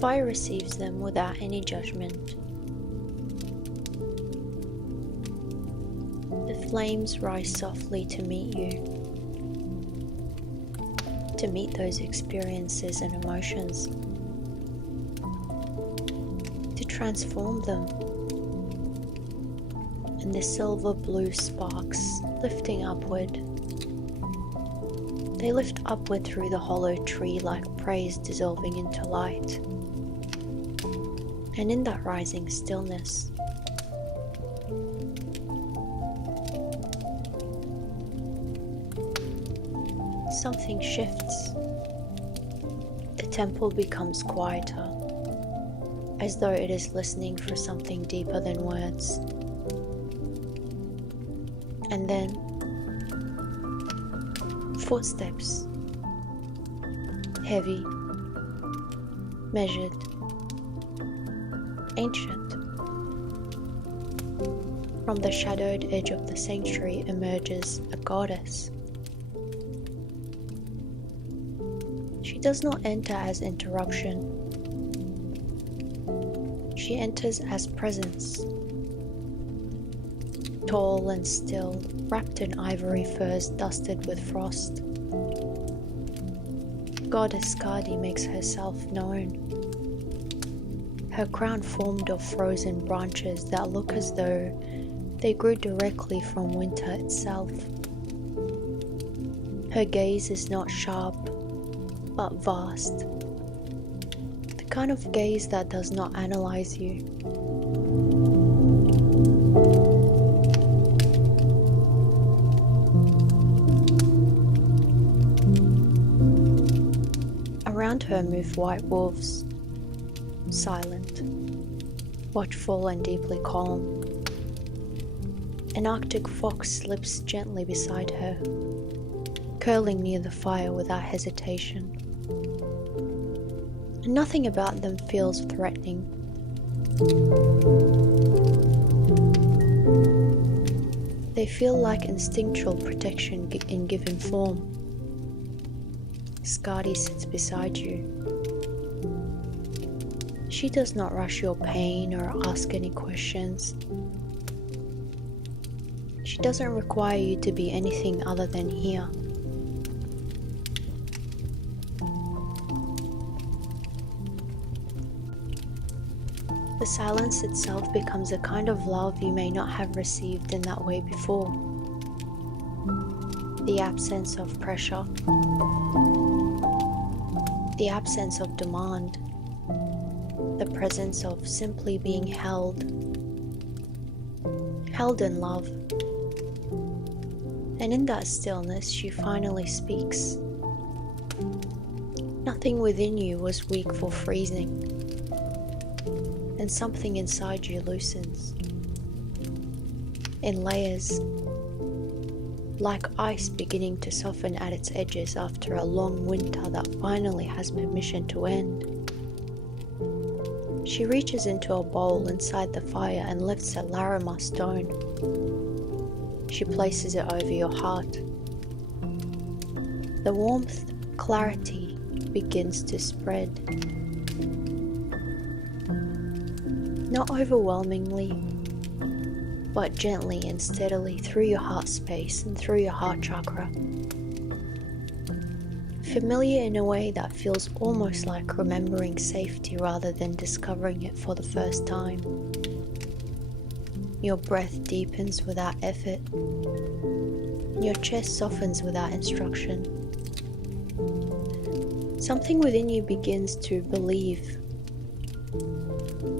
Fire receives them without any judgment. The flames rise softly to meet you, to meet those experiences and emotions, to transform them. And the silver blue sparks lifting upward. They lift upward through the hollow tree like praise dissolving into light. And in that rising stillness, something shifts. The temple becomes quieter, as though it is listening for something deeper than words. And then, footsteps, heavy, measured, ancient. From the shadowed edge of the sanctuary emerges a goddess. She does not enter as interruption. She enters as presence. Tall and still, wrapped in ivory furs dusted with frost. Goddess Skadi makes herself known. Her crown formed of frozen branches that look as though they grew directly from winter itself. Her gaze is not sharp, but vast. The kind of gaze that does not analyze you. Around her move white wolves, silent, watchful and deeply calm. An Arctic fox slips gently beside her, curling near the fire without hesitation. And nothing about them feels threatening. They feel like instinctual protection in given form. Skadi sits beside you. She does not rush your pain or ask any questions. She doesn't require you to be anything other than here. The silence itself becomes a kind of love you may not have received in that way before. The absence of pressure. The absence of demand. The presence of simply being held. Held in love. And in that stillness, she finally speaks. Nothing within you was weak for freezing, and something inside you loosens. In layers, like ice beginning to soften at its edges after a long winter that finally has permission to end. She reaches into a bowl inside the fire and lifts a Larimar stone. She places it over your heart. The warmth, clarity begins to spread. Not overwhelmingly, but gently and steadily through your heart space and through your heart chakra. Familiar in a way that feels almost like remembering safety rather than discovering it for the first time. Your breath deepens without effort. Your chest softens without instruction. Something within you begins to believe,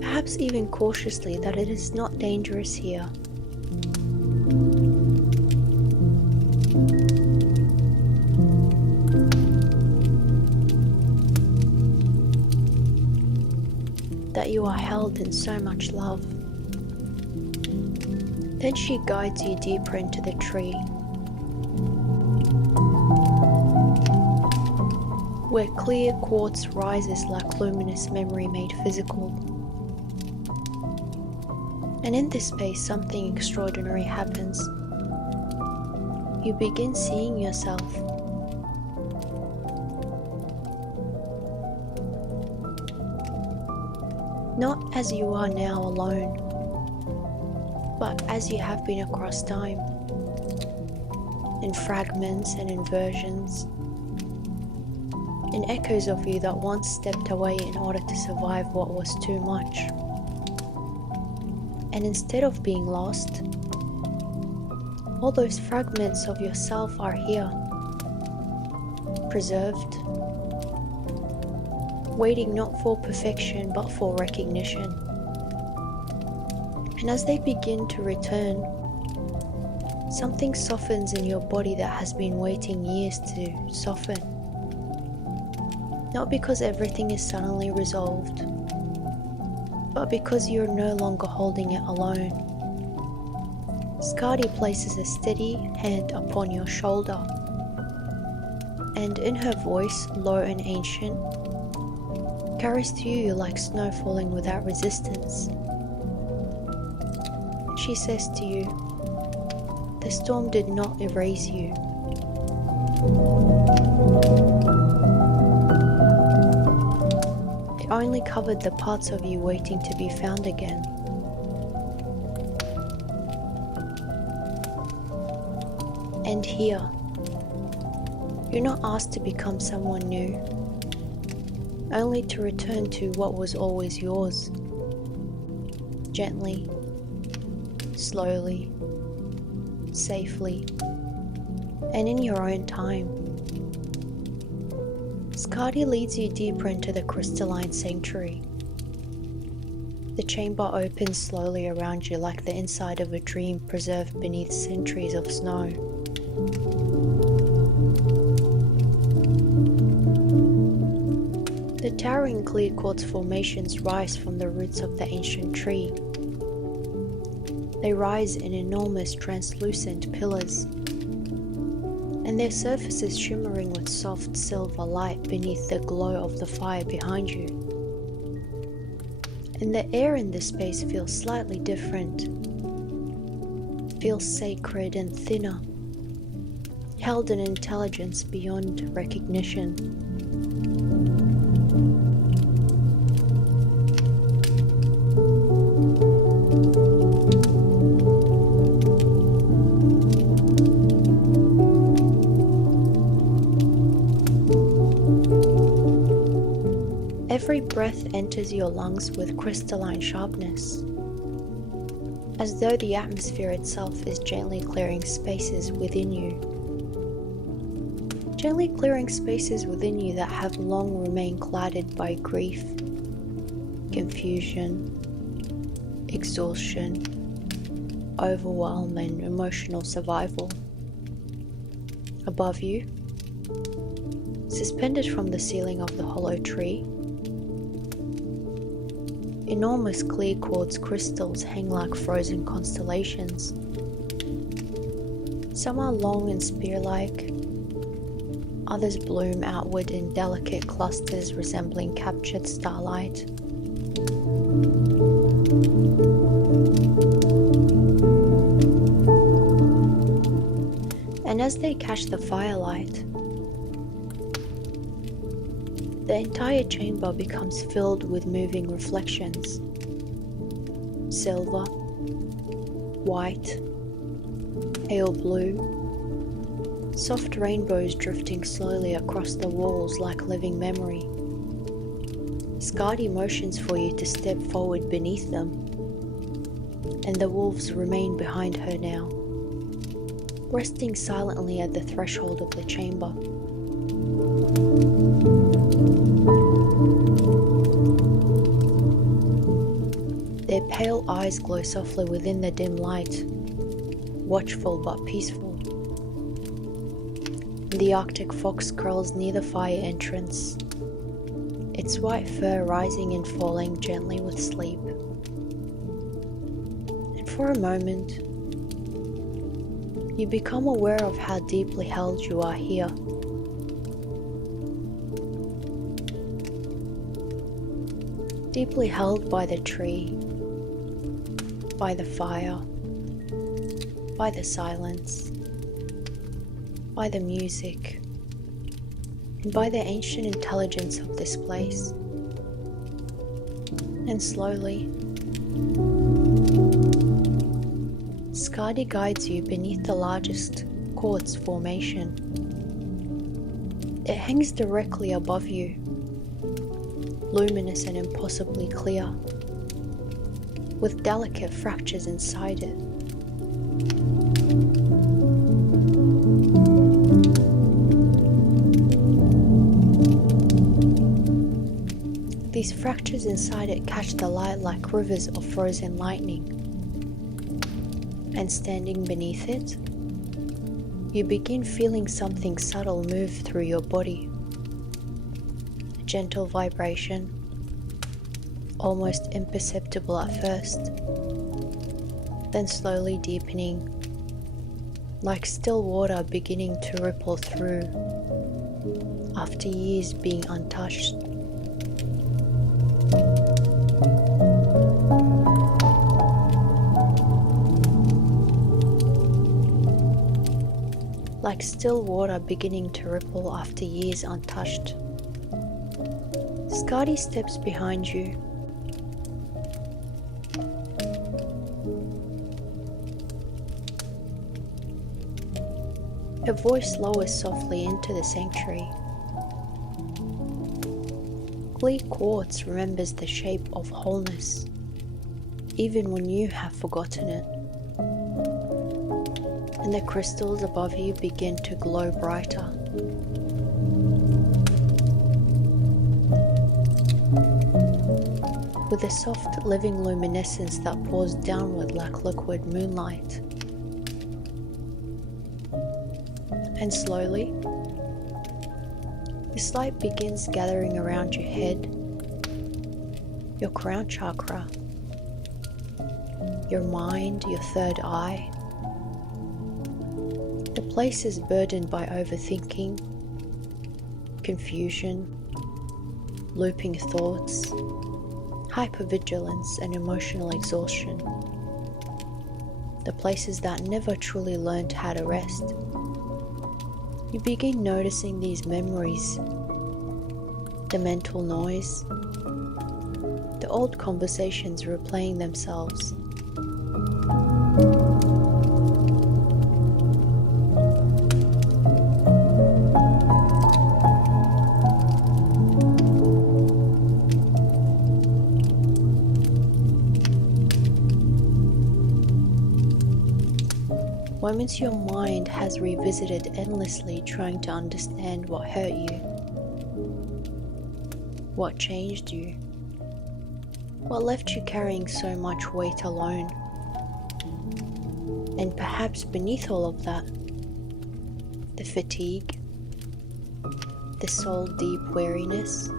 perhaps even cautiously, that it is not dangerous here. That you are held in so much love. Then she guides you deeper into the tree, where clear quartz rises like luminous memory made physical. And in this space, something extraordinary happens. You begin seeing yourself. Not as you are now alone, but as you have been across time, in fragments and inversions, in echoes of you that once stepped away in order to survive what was too much. And instead of being lost, all those fragments of yourself are here, preserved, waiting not for perfection but for recognition. And as they begin to return, something softens in your body that has been waiting years to soften. Not because everything is suddenly resolved, but because you're no longer holding it alone. Skadi places a steady hand upon your shoulder, and in her voice, low and ancient, carries through you like snow falling without resistance. she says to you, the storm did not erase you. It only covered the parts of you waiting to be found again. And here, you're not asked to become someone new, only to return to what was always yours. Gently, slowly, safely, and in your own time. Skadi leads you deeper into the crystalline sanctuary. The chamber opens slowly around you like the inside of a dream preserved beneath centuries of snow. The towering clear quartz formations rise from the roots of the ancient tree. They rise in enormous translucent pillars, and their surfaces shimmering with soft silver light beneath the glow of the fire behind you. And the air in this space feels slightly different. It feels sacred and thinner, held in intelligence beyond recognition. Every breath enters your lungs with crystalline sharpness, as though the atmosphere itself is gently clearing spaces within you. Gently clearing spaces within you that have long remained clouded by grief, confusion, exhaustion, overwhelm, and emotional survival. Above you, suspended from the ceiling of the hollow tree, enormous clear quartz crystals hang like frozen constellations. Some are long and spear-like, others bloom outward in delicate clusters resembling captured starlight. And as they catch the firelight, the entire chamber becomes filled with moving reflections. Silver, white, pale blue, soft rainbows drifting slowly across the walls like living memory. Skadi motions for you to step forward beneath them, and the wolves remain behind her now, resting silently at the threshold of the chamber. Their pale eyes glow softly within the dim light, watchful but peaceful. The Arctic fox curls near the fire entrance, its white fur rising and falling gently with sleep. And for a moment, you become aware of how deeply held you are here. Deeply held by the tree, by the fire, by the silence, by the music, and by the ancient intelligence of this place. And slowly, Skadi guides you beneath the largest quartz formation. It hangs directly above you, luminous and impossibly clear, with delicate fractures inside it. These fractures inside it catch the light like rivers of frozen lightning. And standing beneath it, you begin feeling something subtle move through your body. A gentle vibration, almost imperceptible at first, then slowly deepening, like still water beginning to ripple through after years being untouched. like still water beginning to ripple after years untouched. Skadi steps behind you. Her voice lowers softly into the sanctuary. Clear quartz remembers the shape of wholeness, even when you have forgotten it. And the crystals above you begin to glow brighter. With a soft living luminescence that pours downward like liquid moonlight. And slowly, this light begins gathering around your head, your crown chakra, your mind, your third eye, the places burdened by overthinking, confusion, looping thoughts, hypervigilance and emotional exhaustion, the places that never truly learned how to rest. You begin noticing these memories, the mental noise, the old conversations replaying themselves. Moments your mind has revisited endlessly, trying to understand what hurt you, what changed you, what left you carrying so much weight alone. And perhaps beneath all of that, the fatigue, the soul-deep weariness,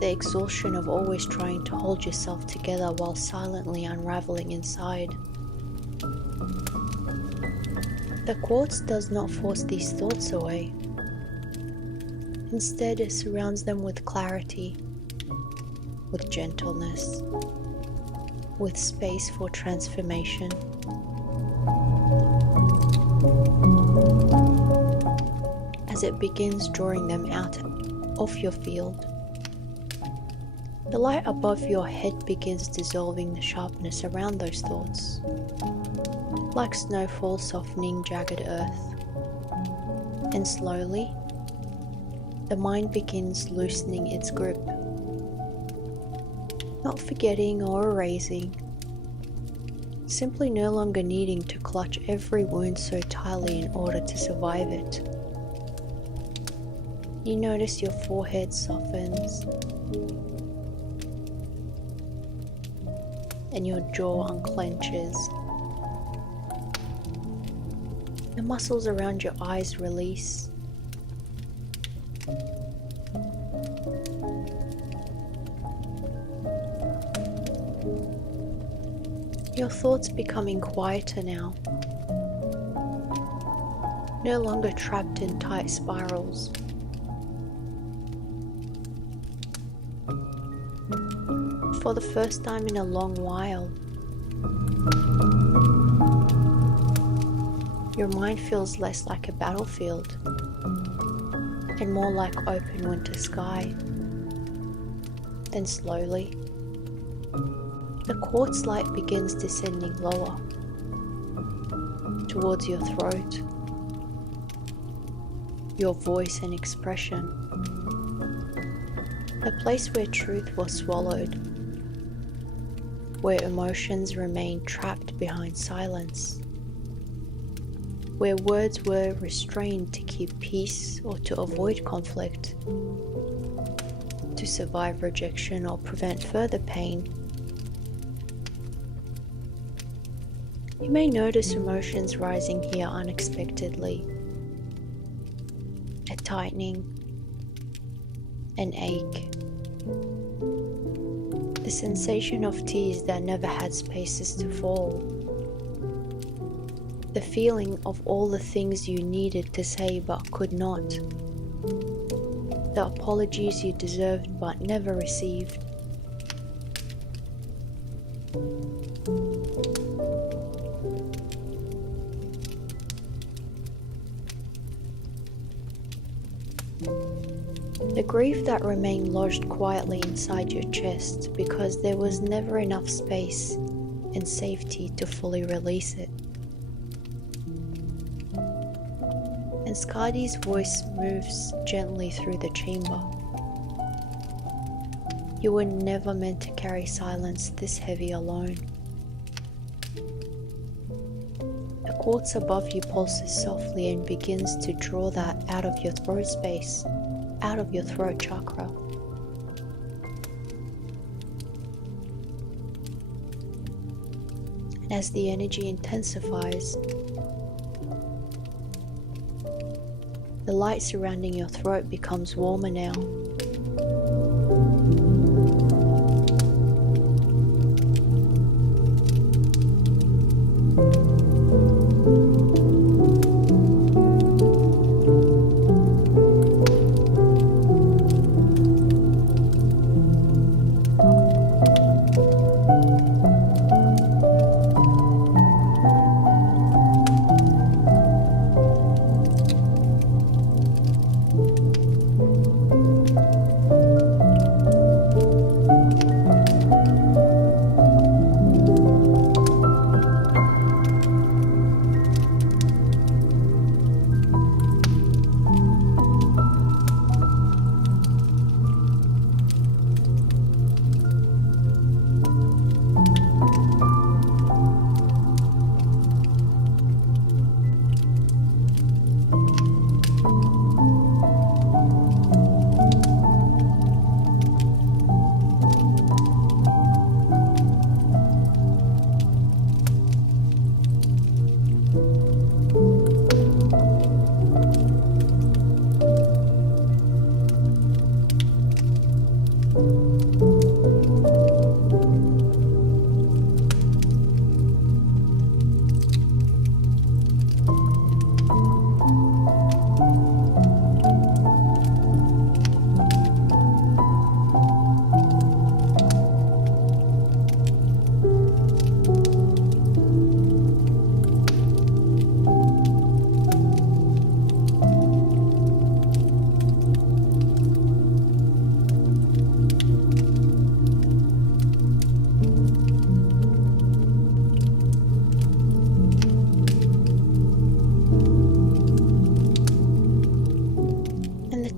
the exhaustion of always trying to hold yourself together while silently unraveling inside. The quartz does not force these thoughts away. Instead, it surrounds them with clarity, with gentleness, with space for transformation. As it begins drawing them out of your field, the light above your head begins dissolving the sharpness around those thoughts, like snowfall softening jagged earth. And slowly, the mind begins loosening its grip, not forgetting or erasing, simply no longer needing to clutch every wound so tightly in order to survive it. You notice your forehead softens, and your jaw unclenches. The muscles around your eyes release. Your thoughts becoming quieter now, no longer trapped in tight spirals. For the first time in a long while, your mind feels less like a battlefield and more like open winter sky. Then slowly, the quartz light begins descending lower towards your throat, your voice and expression, the place where truth was swallowed, where emotions remained trapped behind silence, where words were restrained to keep peace or to avoid conflict, to survive rejection or prevent further pain. You may notice emotions rising here unexpectedly, a tightening, an ache, the sensation of tears that never had spaces to fall, the feeling of all the things you needed to say but could not, the apologies you deserved but never received. The grief that remained lodged quietly inside your chest because there was never enough space and safety to fully release it. And Skadi's voice moves gently through the chamber. You were never meant to carry silence this heavy alone. The quartz above you pulses softly and begins to draw that out of your throat space, out of your throat chakra. And as the energy intensifies, the light surrounding your throat becomes warmer now.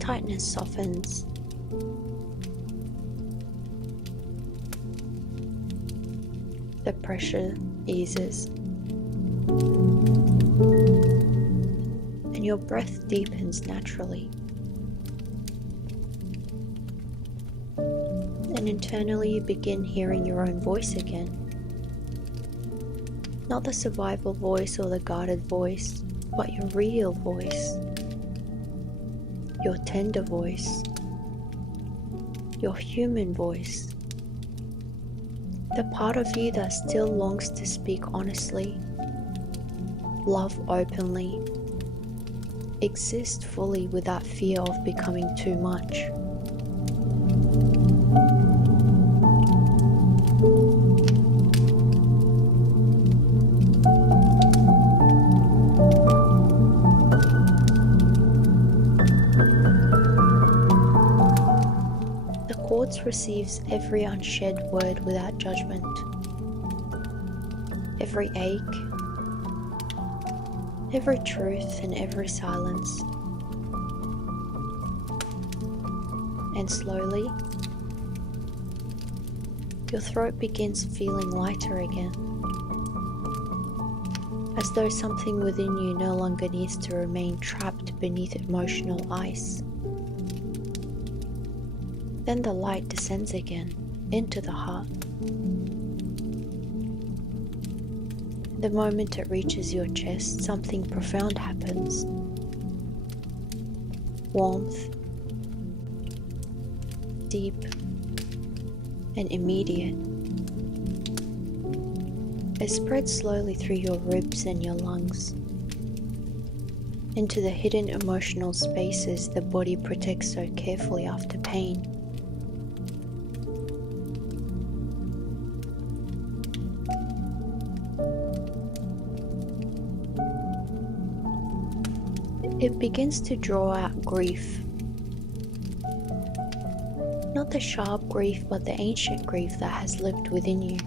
Tightness softens. The pressure eases. And your breath deepens naturally. And internally you begin hearing your own voice again. Not the survival voice or the guarded voice, but your real voice. Your tender voice, your human voice, the part of you that still longs to speak honestly, love openly, exist fully without fear of becoming too much. Receives every unshed word without judgment, every ache, every truth and every silence. And slowly, your throat begins feeling lighter again, as though something within you no longer needs to remain trapped beneath emotional ice. Then the light descends again into the heart. The moment it reaches your chest, something profound happens. Warmth, deep and immediate. It spreads slowly through your ribs and your lungs, into the hidden emotional spaces the body protects so carefully after pain. It begins to draw out grief, not the sharp grief, but the ancient grief that has lived within you.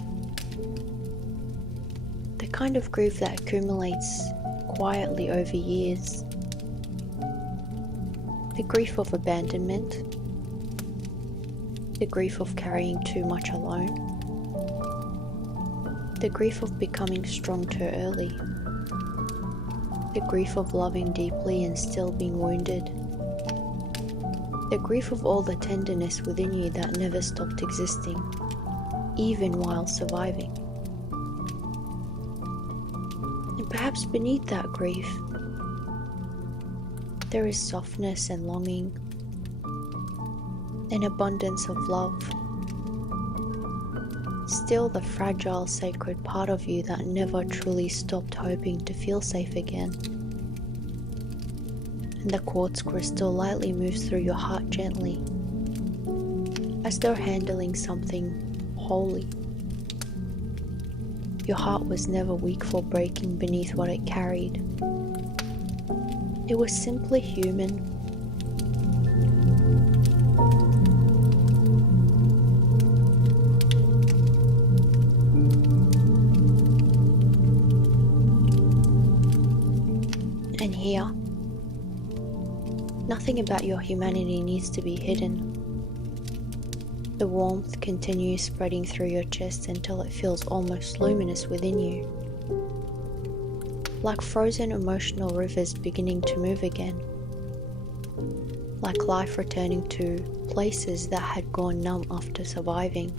The kind of grief that accumulates quietly over years. The grief of abandonment. The grief of carrying too much alone. The grief of becoming strong too early. The grief of loving deeply and still being wounded. The grief of all the tenderness within you that never stopped existing, even while surviving. And perhaps beneath that grief, there is softness and longing, an abundance of love. Still the fragile, sacred part of you that never truly stopped hoping to feel safe again. And the quartz crystal lightly moves through your heart gently, as though handling something holy. Your heart was never weak for breaking beneath what it carried. It was simply human. And here, nothing about your humanity needs to be hidden. The warmth continues spreading through your chest until it feels almost luminous within you. Like frozen emotional rivers beginning to move again. Like life returning to places that had gone numb after surviving.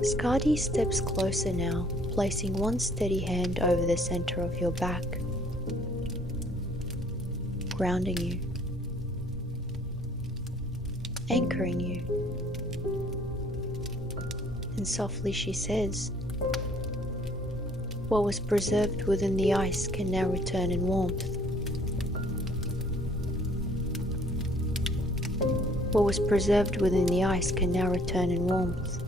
Skadi steps closer now, placing one steady hand over the center of your back, grounding you, anchoring you. And softly she says, what was preserved within the ice can now return in warmth. What was preserved within the ice can now return in warmth.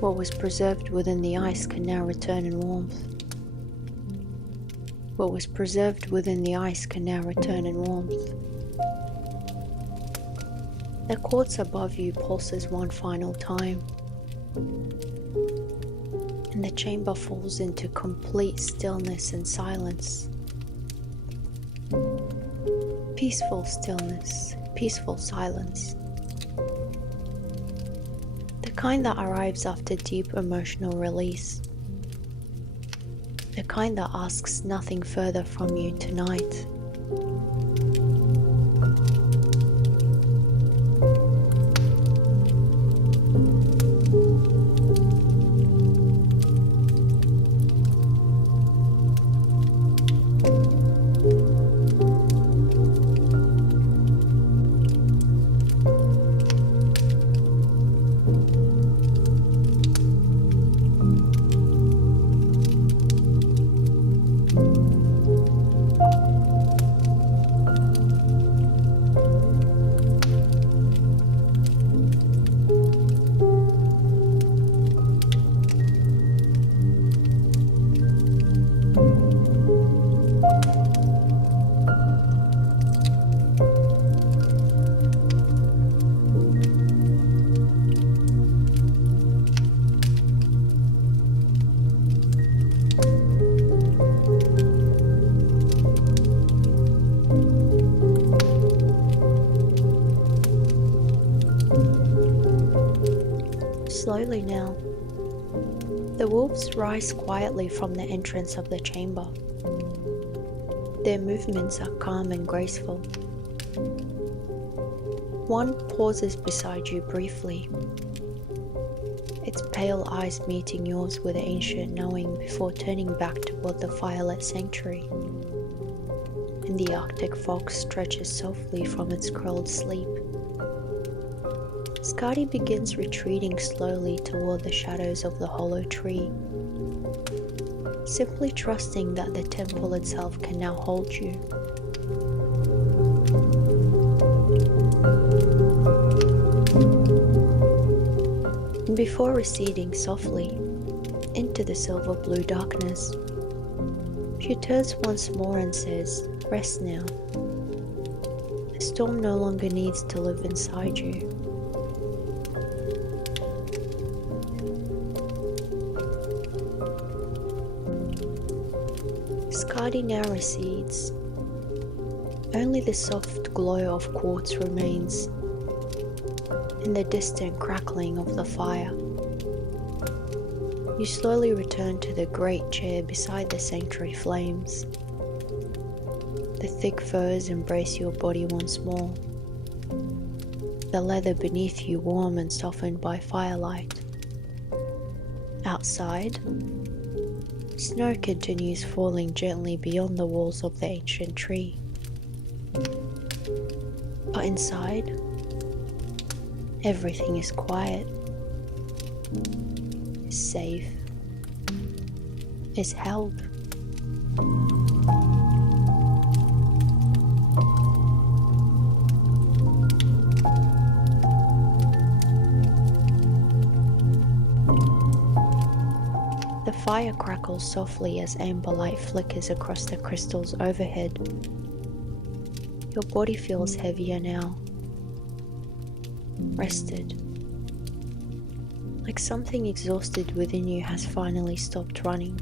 What was preserved within the ice can now return in warmth. What was preserved within the ice can now return in warmth. The quartz above you pulses one final time, and the chamber falls into complete stillness and silence. Peaceful stillness, peaceful silence. The kind that arrives after deep emotional release. The kind that asks nothing further from you tonight. Slowly now, the wolves rise quietly from the entrance of the chamber. Their movements are calm and graceful. One pauses beside you briefly, its pale eyes meeting yours with ancient knowing before turning back toward the firelit sanctuary. And the Arctic fog stretches softly from its curled sleep. Skadi begins retreating slowly toward the shadows of the hollow tree, simply trusting that the temple itself can now hold you. And before receding softly into the silver blue darkness, she turns once more and says, "Rest now." The storm no longer needs to live inside you. Skadi now recedes. Only the soft glow of quartz remains, and the distant crackling of the fire. You slowly return to the great chair beside the sanctuary flames. The thick furs embrace your body once more, the leather beneath you warm and softened by firelight. Outside, snow continues falling gently beyond the walls of the ancient tree. But inside, everything is quiet, is safe, is held. The fire crackles softly as amber light flickers across the crystals overhead. Your body feels heavier now, rested, like something exhausted within you has finally stopped running.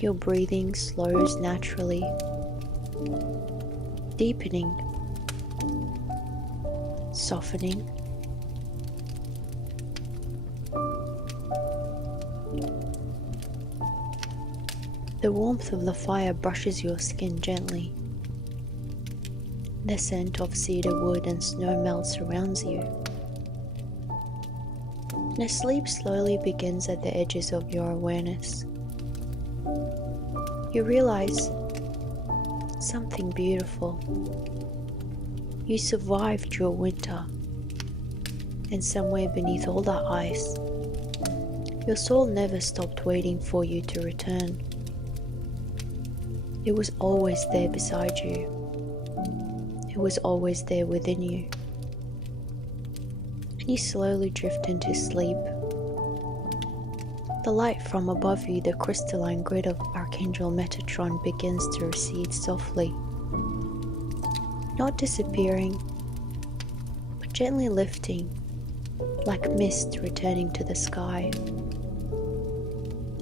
Your breathing slows naturally, deepening, softening. The warmth of the fire brushes your skin gently. The scent of cedar wood and snow melt surrounds you. And a sleep slowly begins at the edges of your awareness. You realize something beautiful. You survived your winter, and somewhere beneath all that ice, your soul never stopped waiting for you to return. It was always there beside you. It was always there within you. And you slowly drift into sleep. The light from above you, the crystalline grid of Archangel Metatron, begins to recede softly. Not disappearing, but gently lifting, like mist returning to the sky.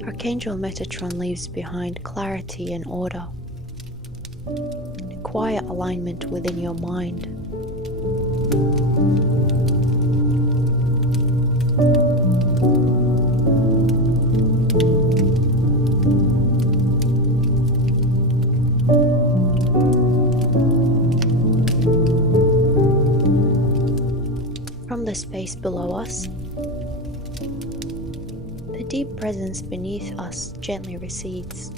Archangel Metatron leaves behind clarity and order, a quiet alignment within your mind. From the space below us, the deep presence beneath us gently recedes.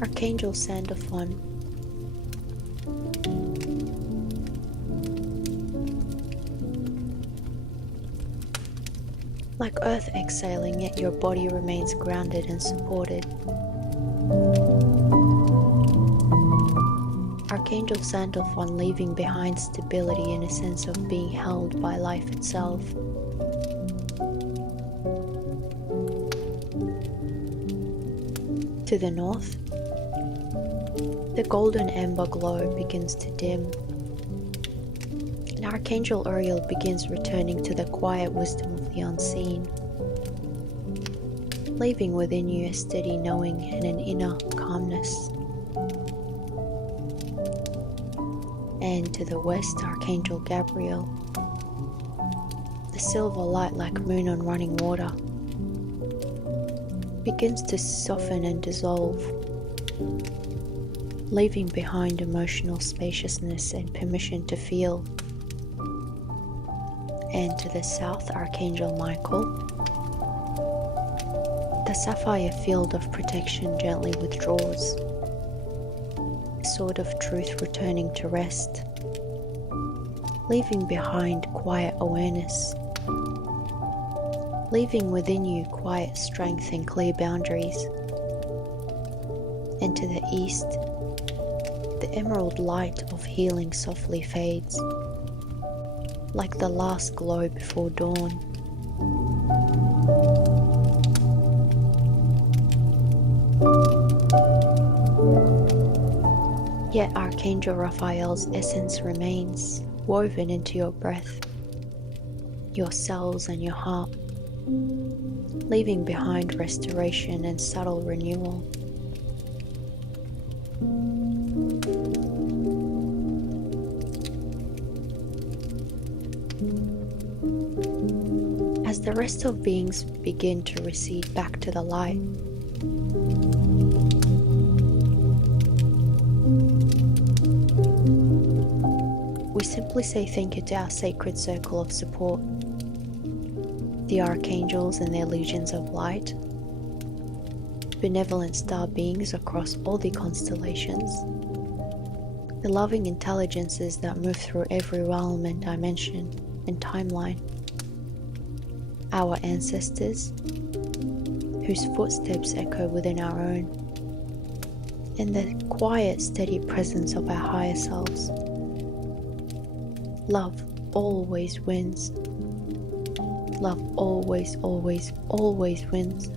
Archangel Sandalphon, like earth exhaling, yet your body remains grounded and supported. Archangel Sandalphon leaving behind stability and a sense of being held by life itself. To the north, the golden amber glow begins to dim, and Archangel Uriel begins returning to the quiet wisdom of the unseen, leaving within you a steady knowing and an inner calmness. And to the west, Archangel Gabriel, the silver light like moon on running water, begins to soften and dissolve, leaving behind emotional spaciousness and permission to feel. And to the south, Archangel Michael, the sapphire field of protection gently withdraws, a sword of truth returning to rest, leaving behind quiet awareness, leaving within you quiet strength and clear boundaries. And to the east, the emerald light of healing softly fades, like the last glow before dawn. Yet Archangel Raphael's essence remains woven into your breath, your cells and your heart, leaving behind restoration and subtle renewal. As the rest of beings begin to recede back to the light, we simply say thank you to our sacred circle of support, the archangels and their legions of light, benevolent star beings across all the constellations, the loving intelligences that move through every realm and dimension and timeline, our ancestors, whose footsteps echo within our own, and the quiet, steady presence of our higher selves. Love always wins. Love always, always, always wins.